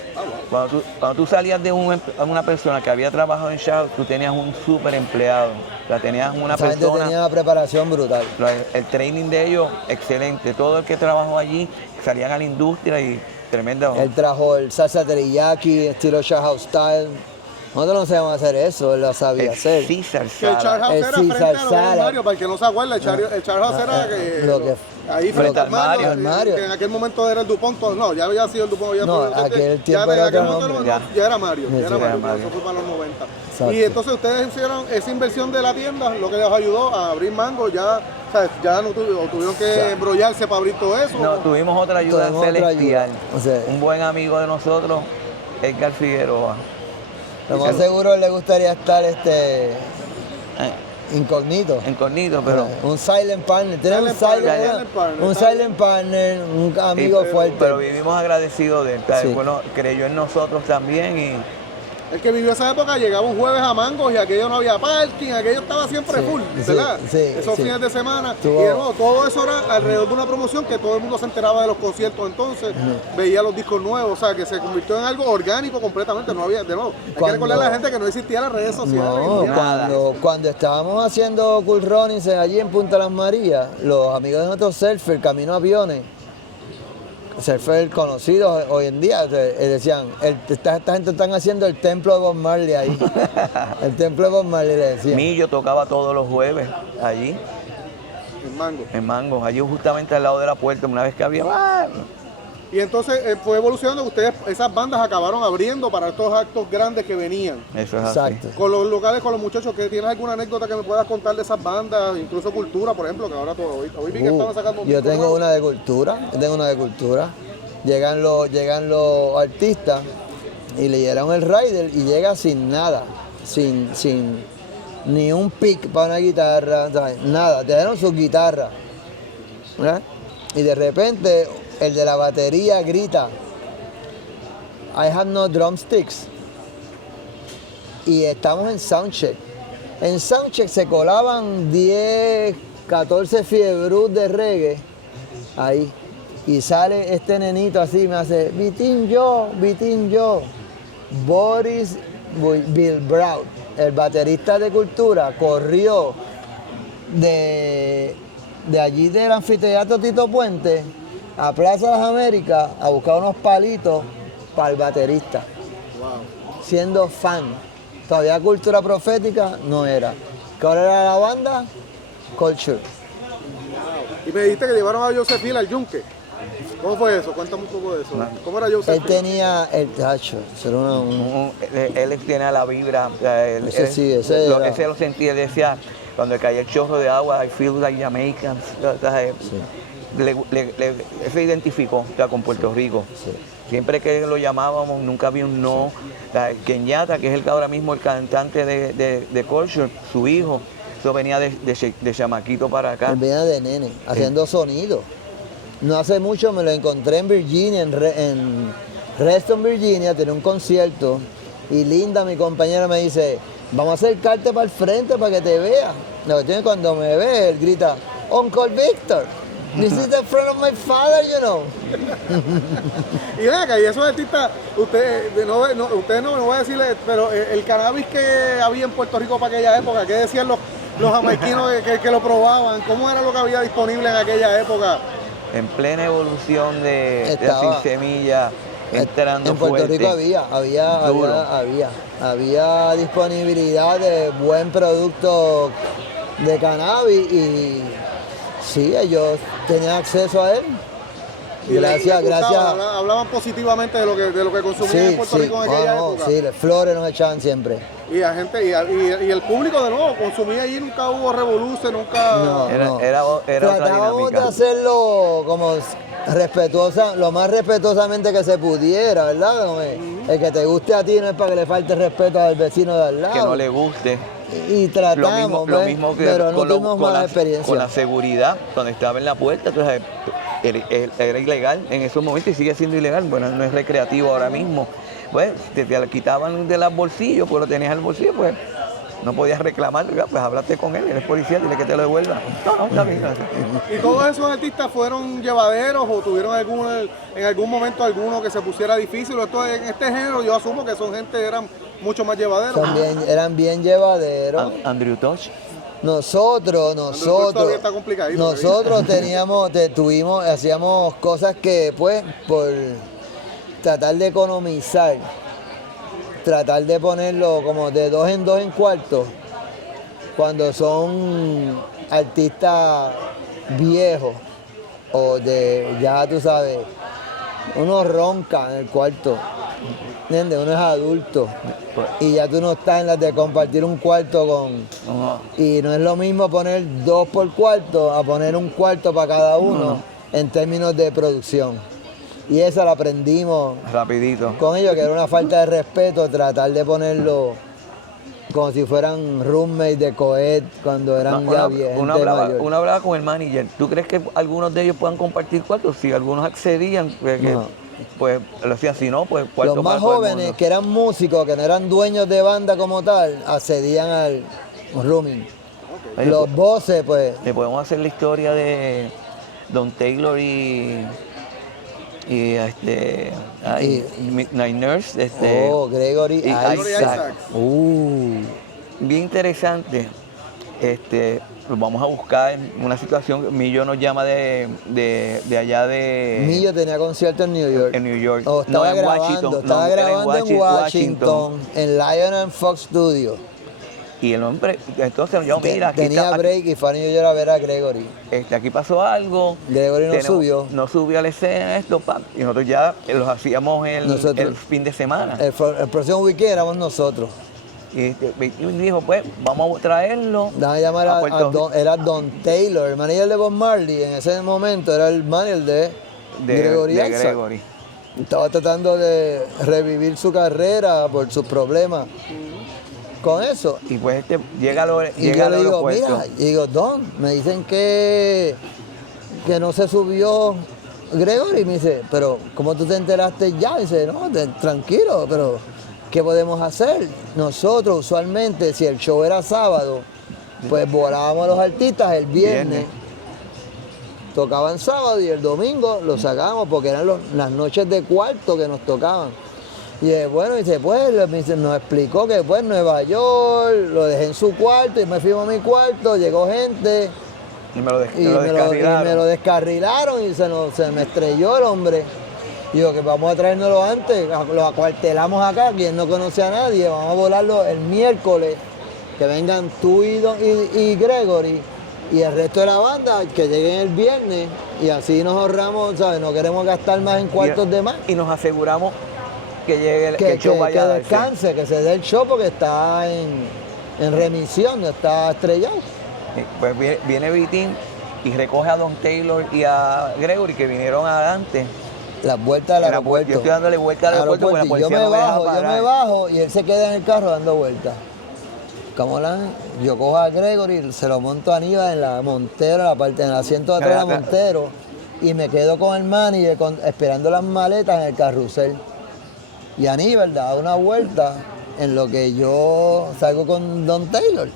Cuando tú salías de una persona que había trabajado en Shaw, tú tenías un súper empleado. O sea, tenías una Esa gente persona. tenía una preparación brutal. El training de ellos, excelente. Todo el que trabajó allí salían a la industria y tremenda. Él trajo el salsa teriyaki, estilo Charles House style. Nosotros no sabíamos hacer eso, él lo sabía hacer. Caesar Que el Charles Salad. House El era frente Caesar a los Salad. Mario, para el que no se acuerda, el Charles House era lo que- ahí frente al Mario. Al Mario. que en aquel momento era el Dupont, no, ya había sido el Dupont. Ya No, fue- aquel tiempo ya, era en aquel otro momento nombre. ya era Mario, Sí, ya era sí, Mario, era Mario. eso fue para los 90. Exacto. Y entonces ustedes hicieron esa inversión de la tienda, lo que les ayudó a abrir Mango, ya, o sea, ya no tuvieron que embrollarse para abrir todo eso. No, tuvimos otra ayuda Tuvimos otra celestial. ayuda. O sea, Un buen amigo de nosotros, Edgar Figueroa. Lo más seguro le gustaría estar Eh, incógnito. Incógnito, pero. Un silent partner. Tiene un Silent partner, un está silent partner, un amigo fuerte. Pero vivimos agradecidos de él. Sí. Bueno, creyó en nosotros también y El que vivió esa época llegaba un jueves a Mangos y aquello no había parking, aquello estaba siempre Sí, full, sí, ¿verdad? sí, Esos sí. fines de semana. Tuvo- Y de nuevo, todo eso era alrededor de una promoción que todo el mundo se enteraba de los conciertos entonces, veía los discos nuevos, o sea, que se convirtió en algo orgánico completamente. No había, de nuevo, hay que Cuando- recordarle a la gente que no existían las redes sociales. No, ni nada. cuando estábamos haciendo Cool Runnings allí en Punta Las Marías, los amigos de nosotros surfer, Camino Aviones, surfer conocidos hoy en día, decían, esta gente están haciendo el templo de Bob Marley ahí. El templo de Bob Marley le decían. Millo tocaba todos los jueves allí, En Mango. en Mangos, allí justamente al lado de la puerta, una vez que había. Y entonces fue evolucionando, ustedes, esas bandas acabaron abriendo para estos actos grandes que venían. Eso es así. Exacto. Con los locales, con los muchachos, que tienes alguna anécdota que me puedas contar de esas bandas, incluso Cultura, por ejemplo, que ahora todo, hoy vi que estaban sacando un Yo disco tengo nuevo. una de cultura, Llegan los artistas y le dieron el rider y llega sin nada, sin ni un pick para una guitarra, ¿sabes? Nada, te dieron su guitarra. ¿Verdad? Y de repente el de la batería grita, I have no drumsticks. Y estamos en soundcheck. En soundcheck se colaban 10, 14 fiebrus de reggae ahí. Y sale este nenito así, me hace, Vitín yo. Boris Bilbrow, el baterista de Cultura, corrió de allí del anfiteatro Tito Puente a Plaza de las Américas a buscar unos palitos para el baterista, siendo fan. Todavía Cultura Profética no era. ¿Cuál era la banda? Culture. Y me dijiste que llevaron a Joseph Hill al Yunque. ¿Cómo fue eso? Cuéntame un poco de eso. ¿Cómo era Joseph Él Hill? tenía el tacho, era Él tiene la vibra. Ese sí, ese era. Ese lo sentía, él decía, cuando caía el chorro de agua, I feel like Jamaican. Él se identificó, o sea, con Puerto Rico. Sí. Siempre que lo llamábamos, nunca había un no. Kenyatta, que es el que ahora mismo el cantante de Culture, su hijo, eso venía de chamaquito para acá. Él venía de nene, haciendo sonido. No hace mucho me lo encontré en Virginia, en Reston, Virginia, tenía un concierto. Y Linda, mi compañera, me dice, vamos a acercarte para el frente para que te vea. La cuestión es que cuando me ve, él grita, Uncle Victor, this is the friend of my father, you know. Y ven acá, y esos artistas, ustedes no me voy a decirle, pero el cannabis que había en Puerto Rico para aquella época, ¿qué decían los jamaiquinos que lo probaban? ¿Cómo era lo que había disponible en aquella época? En plena evolución de Estaba- Sin Semilla, entrando En Puerto fuerte. Rico Duro. había disponibilidad de buen producto de cannabis y sí, ellos tenían acceso a él. Y les gustaba, Gracias. hablaban positivamente de lo que consumían en Puerto Rico en aquella época. Sí, las flores nos echaban siempre. Y la gente, y el público de nuevo consumía allí, nunca hubo revolución, nunca. No. Era otra Tratábamos de dinámica. hacerlo como respetuosa, lo más respetuosamente que se pudiera, ¿verdad? Como el que te guste a ti no es para que le falte respeto al vecino de al lado. Que no le guste. Y tratamos, Lo ¿ves? mismo que pero no con, tuvimos con mala la, experiencia. con la seguridad, cuando estaba en la puerta, entonces, era ilegal en esos momentos y sigue siendo ilegal. Bueno, no es recreativo ahora mismo. Pues te la quitaban de los bolsillos, pues lo tenías en el bolsillo, pues no podías reclamar, pues hablaste con él, eres policía, dile que te lo devuelva. No, no, está bien, gracias. ¿Y todos esos artistas fueron llevaderos o tuvieron en algún momento alguno que se pusiera difícil? Esto, en este género yo asumo que son gente que eran mucho más llevaderos. Eran bien llevaderos. Andrew Tosh. Nosotros todavía está complicadito, hacíamos cosas que pues por tratar de economizar, tratar de ponerlo como de 2 en 2 en cuartos, cuando son artistas viejos o de, ya tú sabes, uno ronca en el cuarto, ¿entiendes? Uno es adulto y ya tú no estás en las de compartir un cuarto con... Y no es lo mismo poner 2 por cuarto a poner un cuarto para cada uno en términos de producción. Y esa la aprendimos rapidito con ellos, que era una falta de respeto tratar de ponerlo como si fueran roommates de coed cuando eran ya viejos. Uno hablaba con el manager. ¿Tú crees que algunos de ellos puedan compartir cuartos? Si algunos accedían, pues lo hacían. Si no, pues cuarto. Los más jóvenes que eran músicos, que no eran dueños de banda como tal, accedían al rooming. Oye, los voces, pues... Le podemos hacer la historia de Don Taylor y Midnight Nurse, Gregory y Isaac. Bien interesante. Lo vamos a buscar en una situación. Millo nos llama de allá de... Millo tenía concierto en New York. En New York. Estaba grabando en Washington, en Lion and Fox Studio. Y el hombre, entonces yo, mira, aquí tenía break y Fanny y yo a ver a Gregory. Aquí pasó algo. Gregory no subió a la escena y nosotros ya los hacíamos el fin de semana. El próximo weekend éramos nosotros. Y dijo, pues, vamos a traerlo. Déjame llamar era Don Taylor, el manager de Bob Marley. En ese momento era el manager de Gregory Isaac. Estaba tratando de revivir su carrera por sus problemas con eso. Y pues llega al yo le digo, aeropuerto. mira, y digo, Don, me dicen que no se subió Gregory. Y me dice, pero ¿cómo tú te enteraste ya? Y dice, no, tranquilo, pero ¿qué podemos hacer? Nosotros usualmente, si el show era sábado, pues volábamos a los artistas el viernes. Tocaban sábado y el domingo lo sacábamos porque eran las noches de cuarto que nos tocaban. Y bueno, dice, pues, nos explicó que pues Nueva York, lo dejé en su cuarto y me fui a mi cuarto, llegó gente y me lo descarrilaron y se me estrelló el hombre. Y digo que vamos a traérnoslo antes, lo acuartelamos acá, quien no conoce a nadie, vamos a volarlo el miércoles, que vengan tú y Gregory y el resto de la banda, que lleguen el viernes y así nos ahorramos, ¿sabes? No queremos gastar más en cuartos de más. Y nos aseguramos que llegue que el show vaya a darse. Que descanse, que se dé el show porque está en remisión, no está estrellado. Pues viene Vitín y recoge a Don Taylor y a Gregory que vinieron adelante. Las vueltas al aeropuerto. Yo estoy dándole vueltas al aeropuerto porque la policía yo me bajo y él se queda en el carro dando vueltas. Yo cojo a Gregory, se lo monto a Aníbal en la Montero, en el asiento de atrás de la Montero, y me quedo con el manager esperando las maletas en el carrusel. Y Aníbal da una vuelta en lo que yo salgo con Don Taylor.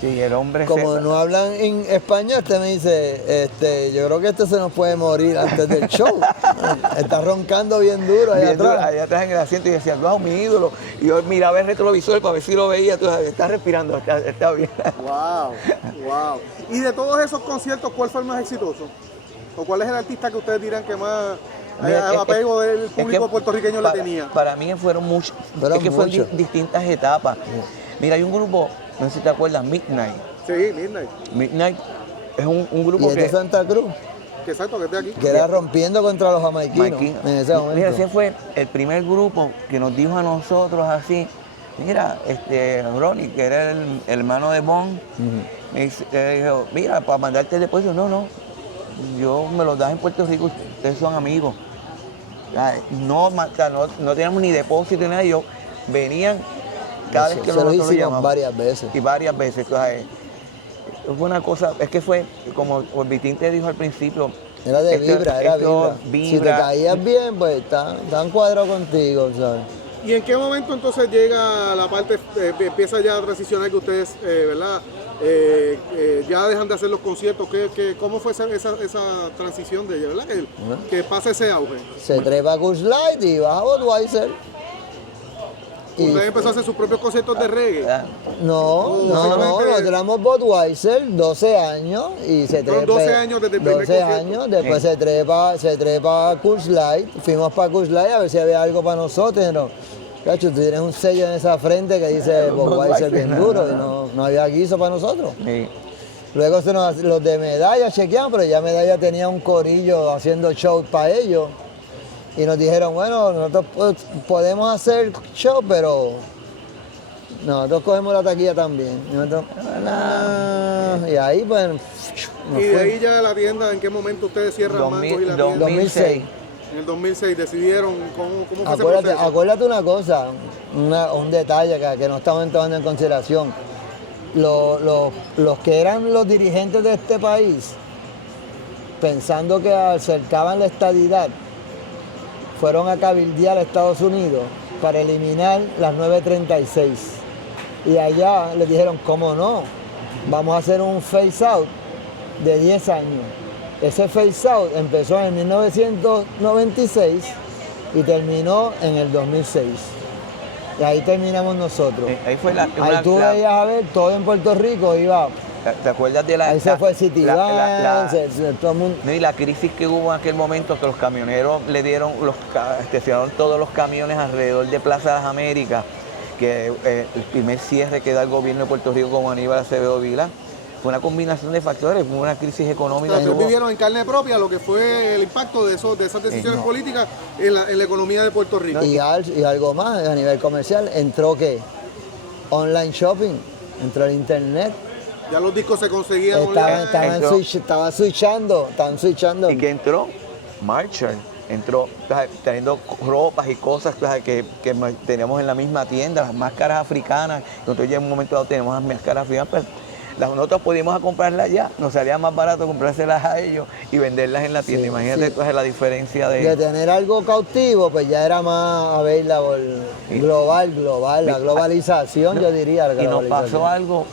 Sí, el hombre como no hablan en español, me dice, yo creo que se nos puede morir antes del show. Está roncando bien duro allá atrás. Allá atrás en el asiento y decía, wow, mi ídolo. Y yo miraba el retrovisor para ver si lo veía. Tú está respirando, está bien. Wow. Y de todos esos conciertos, ¿cuál fue el más exitoso? ¿O cuál es el artista que ustedes dirán que más apego del público puertorriqueño le tenía? Para mí fueron muchos. Fueron distintas etapas. Mira, hay un grupo, no sé si te acuerdas, Midnight. Sí, Midnight. Midnight es un grupo que... de Santa Cruz. Exacto, que esté aquí. Que era rompiendo contra los jamaiquinos en ese momento. Mira, ese fue el primer grupo que nos dijo a nosotros así, mira, Ronnie, que era el hermano de Bon, me dijo, mira, para mandarte el depósito, no, yo me los das en Puerto Rico, ustedes son amigos. No teníamos ni depósito ni nada, ellos venían cada vez que nosotros lo llamamos. Varias veces. Y varias veces. Entonces, fue una cosa, es que fue, como Vitín te dijo al principio. Era de vibra. Si te caías bien, pues estaban cuadrados contigo, ¿sabes? ¿Y en qué momento entonces llega la parte, empieza ya a transicionar que ustedes, ¿verdad? Ya dejan de hacer los conciertos? ¿Cómo fue esa transición de ella, ¿verdad? Que pasa ese auge. Se trepa Kush Light y baja Budweiser. Usted empezó a hacer sus propios conciertos de reggae. No, nosotros éramos Budweiser, 12 años y se trepa. 12 años desde el primer 12 concierto. años, después se trepa Kush Light. Fuimos para Kush Light a ver si había algo para nosotros. No. Cacho, tú tienes un sello en esa frente que dice Budweiser bien duro y no había guiso para nosotros. Sí. Luego los de Medalla chequeaban, pero ya Medalla tenía un corillo haciendo show para ellos. Y nos dijeron, bueno, nosotros podemos hacer show, pero nosotros cogemos la taquilla también. Y, nosotros, y ahí pues nos Y de fue. ahí ya la tienda, ¿en qué momento ustedes cierran Mangos y la tienda? 2006. En el 2006 decidieron cómo fue ese Acuérdate, proceso. acuérdate una cosa, un detalle que no estamos tomando en consideración. Los que eran los dirigentes de este país, pensando que acercaban la estadidad, fueron a cabildear a Estados Unidos para eliminar las 936. Y allá les dijeron, ¿cómo no? Vamos a hacer un phase out de 10 años. Ese phase out empezó en 1996 y terminó en el 2006. Y ahí terminamos nosotros. Ahí fue Ahí tú veías a ver, todo en Puerto Rico iba. ¿Te acuerdas de la... Ahí se fue City la- Bank, todo el mundo. No, y la crisis que hubo en aquel momento, que los camioneros le dieron, estacionaron todos los camiones alrededor de Plaza de las Américas, que el primer cierre que da el gobierno de Puerto Rico con Aníbal Acevedo Vilá, fue una combinación de factores, fue una crisis económica. Ustedes que hubo. vivieron en carne propia lo que fue el impacto de esas decisiones políticas en la economía de Puerto Rico. Y algo más a nivel comercial, entró ¿qué? Online shopping, entró el internet. Ya los discos se conseguían online. Entró. Estaban switchando. ¿Y que entró? Marshall. Entró trayendo ropas y cosas que teníamos en la misma tienda, las máscaras africanas. Nosotros ya en un momento dado tenemos las máscaras africanas, pero nosotros podíamos comprarlas allá, nos salía más barato comprárselas a ellos y venderlas en la tienda. Sí, Imagínate sí. entonces la diferencia De tener algo cautivo, pues ya era más available, global, la globalización, yo diría. La Y nos globalización. pasó algo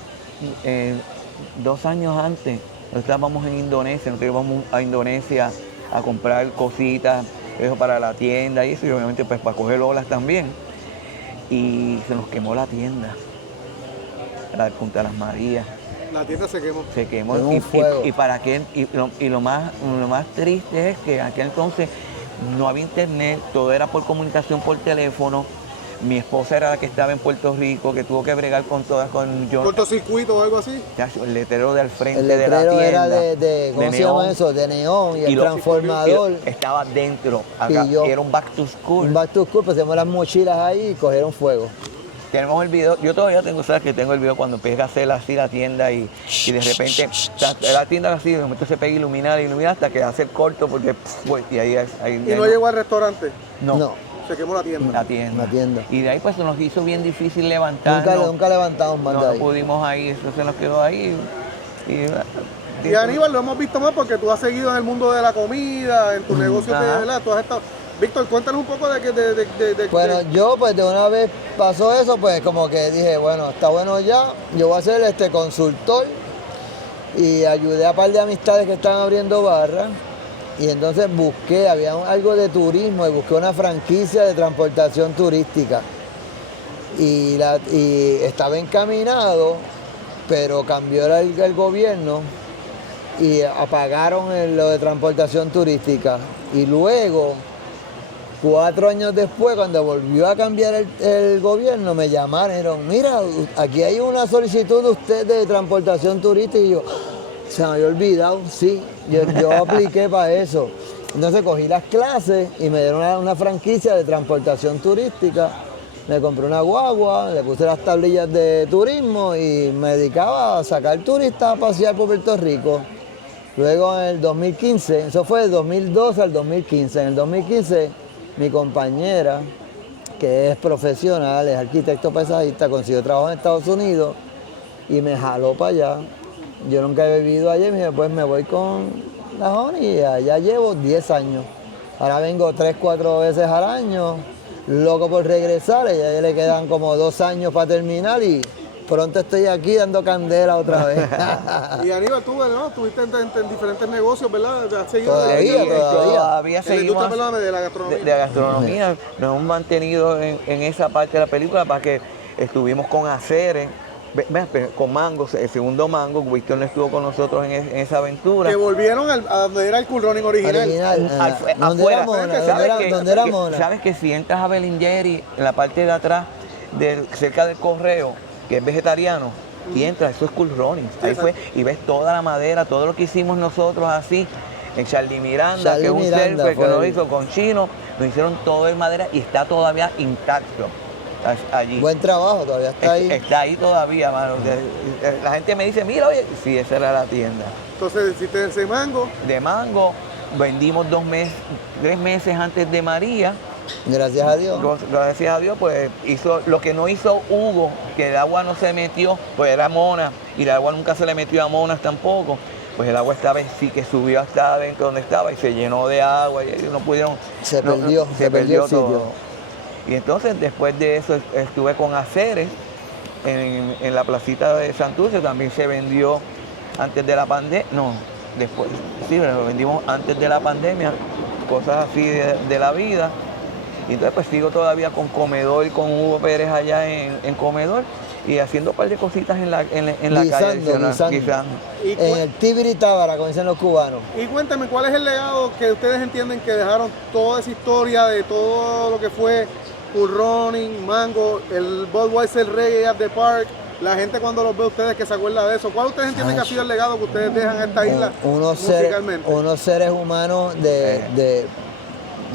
2 años antes. Nosotros estábamos en Indonesia, nosotros íbamos a Indonesia a comprar cositas eso para la tienda y eso, y obviamente pues para coger olas también. Y se nos quemó la tienda, la de Punta Las Marías. La tienda se quemó. Se quemó En un fuego. y lo más triste es que en aquel entonces no había internet, todo era por comunicación por teléfono. Mi esposa era la que estaba en Puerto Rico, que tuvo que bregar con todas, con yo, ¿Cortocircuito o algo así? el letrero de al frente El de la letrero tienda. era ¿cómo se llama neón. eso? De neón y el lo- transformador. y estaba dentro, acá, Y yo- era un back to school. Un back to school, pusimos las mochilas ahí y cogieron fuego. Tenemos el video, yo todavía tengo, sabes que tengo el video cuando empieza a hacer así la tienda y de repente la tienda así, de momento se pega a iluminar hasta que hace el corto porque y ahí Y no llegó al restaurante. no. Se quemó la tienda. La tienda. La tienda. Y de ahí pues se nos hizo bien difícil levantarnos. Nunca levantamos más de No ahí. pudimos ahí, eso se nos quedó ahí. Y Y Aníbal lo hemos visto más porque tú has seguido en el mundo de la comida, en tus negocios de Ajá. verdad. Tú has estado. Víctor, cuéntanos un poco de Bueno, yo pues de una vez pasó eso, pues como que dije, bueno, está bueno ya, yo voy a ser consultor y ayudé a un par de amistades que estaban abriendo barras y entonces busqué, había algo de turismo y busqué una franquicia de transportación turística y estaba encaminado, pero cambió el gobierno y apagaron lo de transportación turística y luego 4 años después, cuando volvió a cambiar el gobierno, me llamaron y dijeron, mira, aquí hay una solicitud de usted de transportación turística. Y yo, se me había olvidado, sí, yo apliqué para eso. Entonces cogí las clases y me dieron una franquicia de transportación turística. Me compré una guagua, le puse las tablillas de turismo y me dedicaba a sacar turistas a pasear por Puerto Rico. Luego en el 2015, eso fue del 2012 al 2015, en el 2015 mi compañera, que es profesional, es arquitecto paisajista, consiguió trabajo en Estados Unidos y me jaló para allá. Yo nunca he vivido allá y me dije, pues me voy con la Joni y allá llevo 10 años. Ahora vengo 3, 4 veces al año, loco por regresar, y ya le quedan como 2 años para terminar y pronto estoy aquí dando candela otra vez. Y Aníbal, tú, ¿no? Estuviste en diferentes negocios, ¿verdad? ¿Has seguido Todavía en la industria, seguimos perdóname, de la gastronomía. de la gastronomía. Nos hemos mantenido en esa parte de la película para que estuvimos con Aceres, con Mango, el segundo Mango. Winston no estuvo con nosotros en esa aventura. Que volvieron a donde era el Cool Running original. ¿Dónde era Mona? ¿Dónde era Mona? Sabes que si entras a Belingeri, en la parte de atrás, cerca del correo, que es vegetariano, y entras, eso es Cool Running. Ahí fue, y ves toda la madera, todo lo que hicimos nosotros así, en Charlie Miranda, que es un surfer que lo hizo con Chino, nos hicieron todo en madera y está todavía intacto allí. Buen trabajo, todavía está ahí. Está ahí todavía, mano. La gente me dice, mira, oye, sí, esa era la tienda. Entonces, hiciste ese mango. De Mango, vendimos 3 meses antes de María. Gracias a Dios. Gracias a Dios, pues hizo lo que no hizo Hugo, que el agua no se metió, pues era Mona, y el agua nunca se le metió a Monas tampoco. Pues el agua esta vez sí que subió hasta adentro donde estaba y se llenó de agua y ellos no pudieron. Se perdió el todo. sitio. Y entonces después de eso estuve con Aceres en la placita de Santurce, también se vendió antes de la pandemia, no, después, sí, lo vendimos antes de la pandemia, cosas así de la vida. Y entonces pues sigo todavía con Comedor, con Hugo Pérez allá en Comedor y haciendo un par de cositas en la calle. Guisando. En el Tibiri Tábara, como dicen los cubanos. Y cuéntame, ¿cuál es el legado que ustedes entienden que dejaron toda esa historia de todo lo que fue Cool Running, Mango, el Budweiser Reggae at the Park? La gente cuando los ve a ustedes que se acuerda de eso. ¿Cuál ustedes entienden que ha sido el legado que ustedes dejan a esta isla musicalmente? Unos seres humanos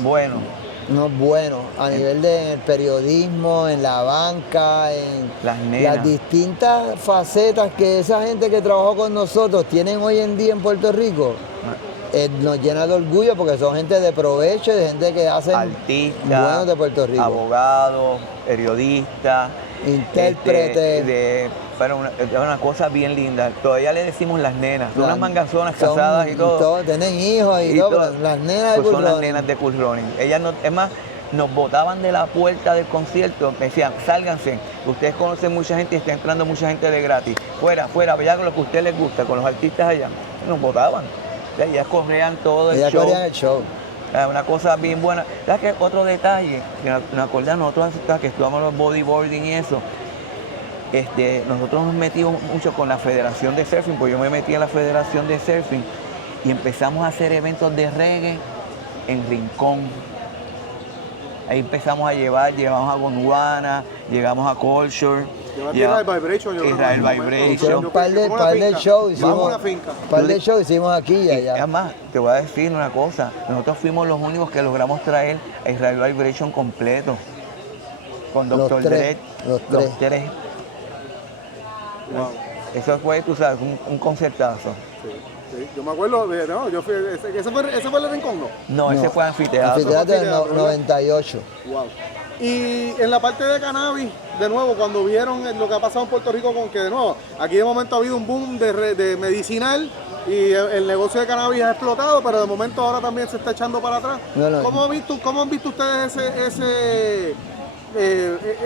Bueno. No, bueno, a nivel del periodismo, en la banca, en las distintas facetas que esa gente que trabajó con nosotros tienen hoy en día en Puerto Rico, nos llena de orgullo porque son gente de provecho y de gente que hacen artistas, buenos de Puerto Rico. Abogados, periodistas, intérpretes. Pero es una cosa bien linda. Todavía le decimos las nenas, son unas mangazonas casadas y todo. Tienen hijos y todo, pero las nenas de Cool Running. Son las nenas de Cool Running. Ellas no, es más, nos botaban de la puerta del concierto, me decían, sálganse, ustedes conocen mucha gente y está entrando mucha gente de gratis. Fuera, vaya con lo que a ustedes les gusta, con los artistas allá. Nos botaban. Ellas corrían todo el show. Ellas corrían el show. Una cosa bien buena. ¿Sabes qué? Otro detalle, que me acordé nosotros que estudiamos los bodyboarding y eso. Nosotros nos metimos mucho con la Federación de Surfing, pues yo me metí en la Federación de Surfing y empezamos a hacer eventos de reggae en Rincón. Ahí empezamos a llevamos a Gondwana, llegamos a Culture. Israel Vibration. Un par de shows hicimos aquí y allá. Además, te voy a decir una cosa, nosotros fuimos los únicos que logramos traer a Israel Vibration completo. Con Dr. Dre, los tres. Wow. Eso fue, tú sabes, un concertazo. Sí. Yo me acuerdo, yo fui, ¿ese fue el Rincón, no? No, ese fue Anfiteatro. Anfiteatro del 98. Wow. Y en la parte de cannabis, de nuevo, cuando vieron lo que ha pasado en Puerto Rico con que, de nuevo, aquí de momento ha habido un boom de medicinal y el negocio de cannabis ha explotado, pero de momento ahora también se está echando para atrás. No. ¿Cómo han visto ustedes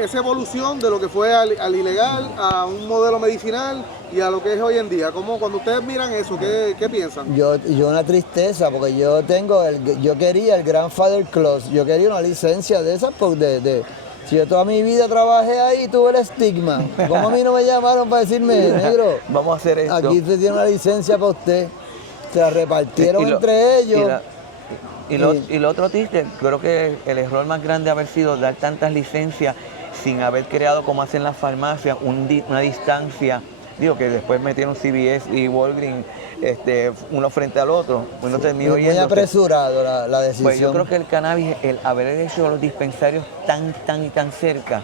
esa evolución de lo que fue al ilegal a un modelo medicinal y a lo que es hoy en día? Cuando ustedes miran eso, ¿qué piensan? Yo una tristeza porque yo quería el Grandfather Clause, yo quería una licencia de esas si yo toda mi vida trabajé ahí, tuve el estigma. ¿Cómo a mí no me llamaron para decirme, negro? Vamos a hacer esto. Aquí usted tiene una licencia para usted. Se la repartieron entre ellos. Y lo otro triste, creo que el error más grande haber sido dar tantas licencias sin haber creado, como hacen las farmacias, una distancia. Digo que después metieron CVS y Walgreens uno frente al otro. Uno terminó muy apresurado la decisión. Pues yo creo que el cannabis, el haber hecho los dispensarios tan cerca,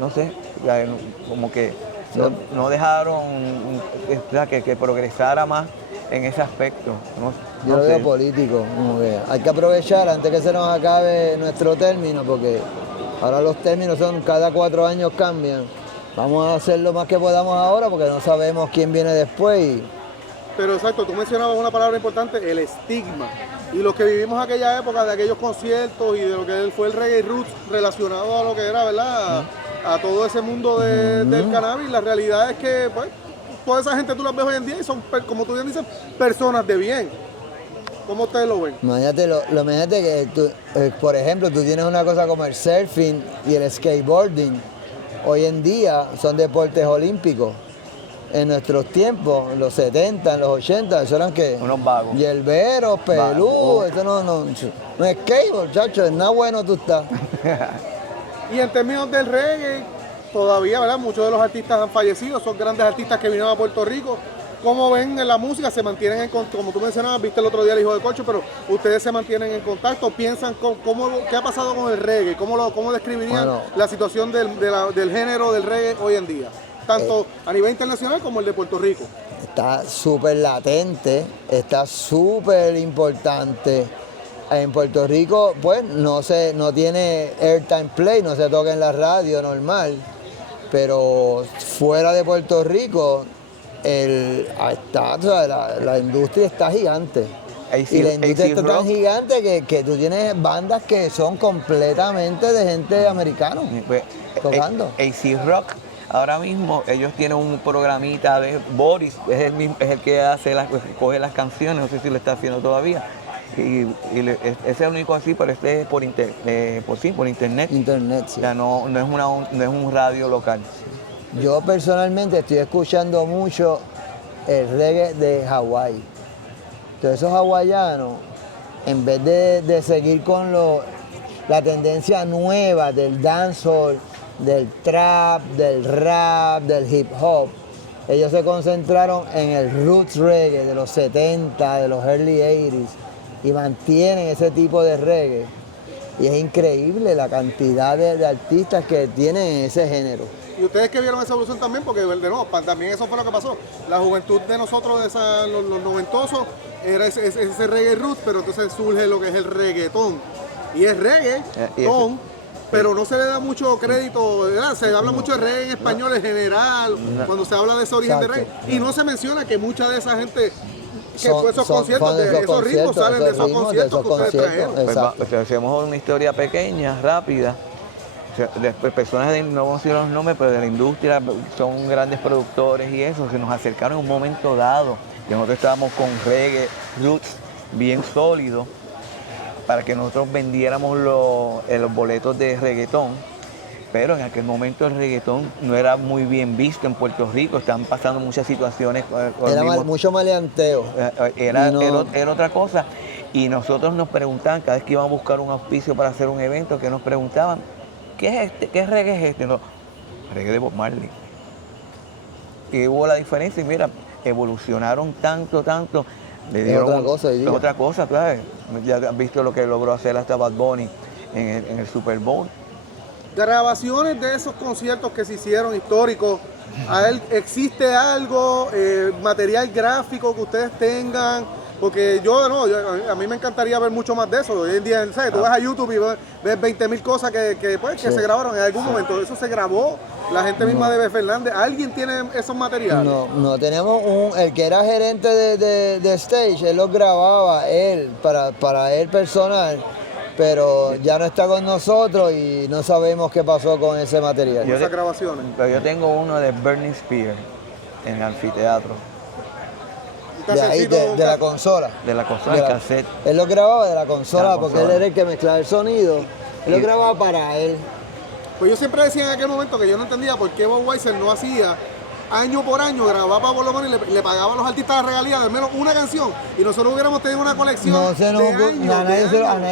no sé, como que no dejaron que progresara más en ese aspecto. Yo lo veo político, como que hay que aprovechar antes que se nos acabe nuestro término, porque ahora los términos son cada 4 años cambian. Vamos a hacer lo más que podamos ahora porque no sabemos quién viene después. Pero exacto, tú mencionabas una palabra importante, el estigma. Y los que vivimos aquella época de aquellos conciertos y de lo que fue el reggae roots relacionado a lo que era, ¿verdad? A todo ese mundo del cannabis, la realidad es que, pues, toda esa gente tú las ves hoy en día y son, como tú bien dices, personas de bien. ¿Cómo ustedes lo ven? Imagínate, imagínate que tú, por ejemplo, tú tienes una cosa como el surfing y el skateboarding. Hoy en día son deportes olímpicos. En nuestros tiempos, en los 70, en los 80, eso eran que Unos vagos. hierberos, peludos, eso no es skateboard, chacho, es nada bueno tú estás. Y en términos del reggae, todavía, ¿verdad? Muchos de los artistas han fallecido, son grandes artistas que vinieron a Puerto Rico. ¿Cómo ven en la música? ¿Se mantienen en contacto? Como tú mencionabas, viste el otro día el Hijo de Corcho, pero ustedes se mantienen en contacto, piensan qué ha pasado con el reggae, cómo describirían la situación del género del reggae hoy en día, tanto a nivel internacional como el de Puerto Rico. Está súper latente, está súper importante. En Puerto Rico, pues, no tiene airtime play, no se toca en la radio normal, pero fuera de Puerto Rico, la industria está gigante. Y la industria está tan gigante que tú tienes bandas que son completamente de gente americana tocando. AC Rock, ahora mismo ellos tienen un programita de Boris, es el que coge las canciones, no sé si lo está haciendo todavía. Ese es el único así, pero este es por internet. Internet, sí. O sea, no es un radio local. Yo personalmente estoy escuchando mucho el reggae de Hawái. Todos esos hawaianos, en vez de seguir con la tendencia nueva del dancehall, del trap, del rap, del hip hop, ellos se concentraron en el roots reggae de los 70, de los early 80s, y mantienen ese tipo de reggae. Y es increíble la cantidad de artistas que tienen ese género. Y ustedes que vieron esa evolución también, porque de nuevo, también eso fue lo que pasó. La juventud de nosotros, los noventosos, era ese reggae root, pero entonces surge lo que es el reggaetón. Y es reggaetón, pero no se le da mucho crédito, ¿verdad? Se habla mucho de reggae en español en general, cuando se habla de ese origen de reggae. Y no se menciona que mucha de esa gente que fue esos conciertos, esos ritmos salen de esos conciertos que ustedes trajeron. Pues hacemos una historia pequeña, rápida. Después, personas no vamos a decir los nombres, pero de la industria, son grandes productores y eso, que nos acercaron en un momento dado. Y nosotros estábamos con reggae, roots bien sólidos, para que nosotros vendiéramos los boletos de reggaetón. Pero en aquel momento el reggaetón no era muy bien visto en Puerto Rico, estaban pasando muchas situaciones. Era mucho maleanteo. Era otra cosa. Y nosotros nos preguntaban, cada vez que íbamos a buscar un auspicio para hacer un evento, que nos preguntaban, ¿qué es este? ¿Qué reggae es este? No, reggae de Bob Marley. Y hubo la diferencia y mira, evolucionaron tanto, le dieron otra cosa, claro. Ya han visto lo que logró hacer hasta Bad Bunny en el Super Bowl. Grabaciones de esos conciertos que se hicieron históricos, ¿existe algo, material gráfico que ustedes tengan? Porque a mí me encantaría ver mucho más de eso. Hoy en día, ¿sabes? Tú vas a YouTube y ves 20.000 cosas que se grabaron en algún momento. Eso se grabó, la gente misma de B. Fernández. ¿Alguien tiene esos materiales? No tenemos el que era gerente de stage, él los grababa, para él personal, pero ya no está con nosotros y no sabemos qué pasó con ese material. Esas grabaciones. Pero yo tengo uno de Britney Spears en el anfiteatro. De ahí, de la consola. De la consola, el cassette. Él lo grababa de la consola porque él era el que mezclaba el sonido. Él lo grababa para él. Pues yo siempre decía en aquel momento que yo no entendía por qué Bob Weiser no hacía año por año, grababa por lo menos y le pagaba a los artistas la regalía de al menos una canción y nosotros hubiéramos tenido una colección a nadie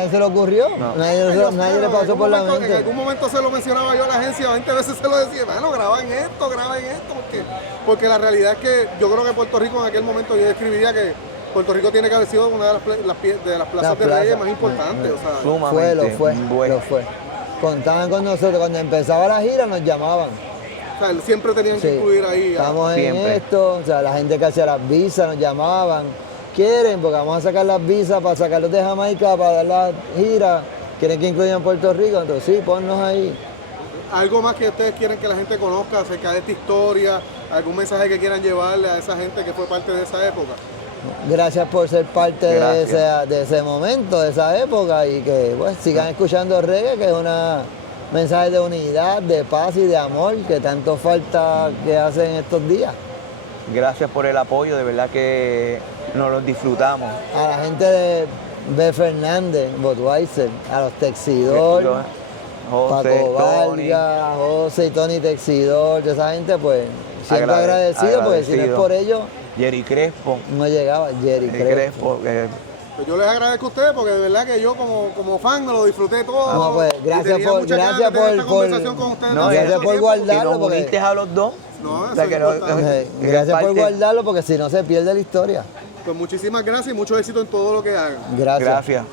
se le ocurrió, nadie le pasó por la mente. En algún momento se lo mencionaba yo a la agencia, 20 veces se lo decía, bueno, graben esto, porque la realidad es que yo creo que Puerto Rico en aquel momento yo describiría que Puerto Rico tiene que haber sido una de las plazas de reggae más importantes. Lo fue. Contaban con nosotros, cuando empezaba la gira nos llamaban. O sea, siempre tenían que incluir ahí. Estamos en esto, o sea, la gente que hacía las visas nos llamaban. ¿Quieren? Porque vamos a sacar las visas para sacarlos de Jamaica, para dar la gira. ¿Quieren que incluyan Puerto Rico? Entonces sí, ponnos ahí. ¿Algo más que ustedes quieren que la gente conozca acerca de esta historia? ¿Algún mensaje que quieran llevarle a esa gente que fue parte de esa época? Gracias por ser parte Gracias. de ese momento, de esa época y que pues, sigan escuchando reggae, que es un mensaje de unidad, de paz y de amor que tanto falta que hacen estos días. Gracias por el apoyo, de verdad que nos los disfrutamos. A la gente de B. Fernández, Budweiser, a los Texidor, José, Paco Tony, Vargas, José y Tony Texidor, toda esa gente pues siempre agradecido porque si no es por ellos Jerry Crespo. no llegaba Jerry Crespo. Pues yo les agradezco a ustedes porque de verdad que yo como fan me lo disfruté todo. No, pues, Y gracias tenía por- muchas ganas gracias de tener por- esta conversación con ustedes. no, también gracias hace por tiempo. guardar- Y nos porque- uniste a los dos. No, O eso sea es que no- importante. que Gracias por parte- guardarlo porque si no se pierde la historia. Pues muchísimas gracias y mucho éxito en todo lo que hagan. Gracias. Gracias.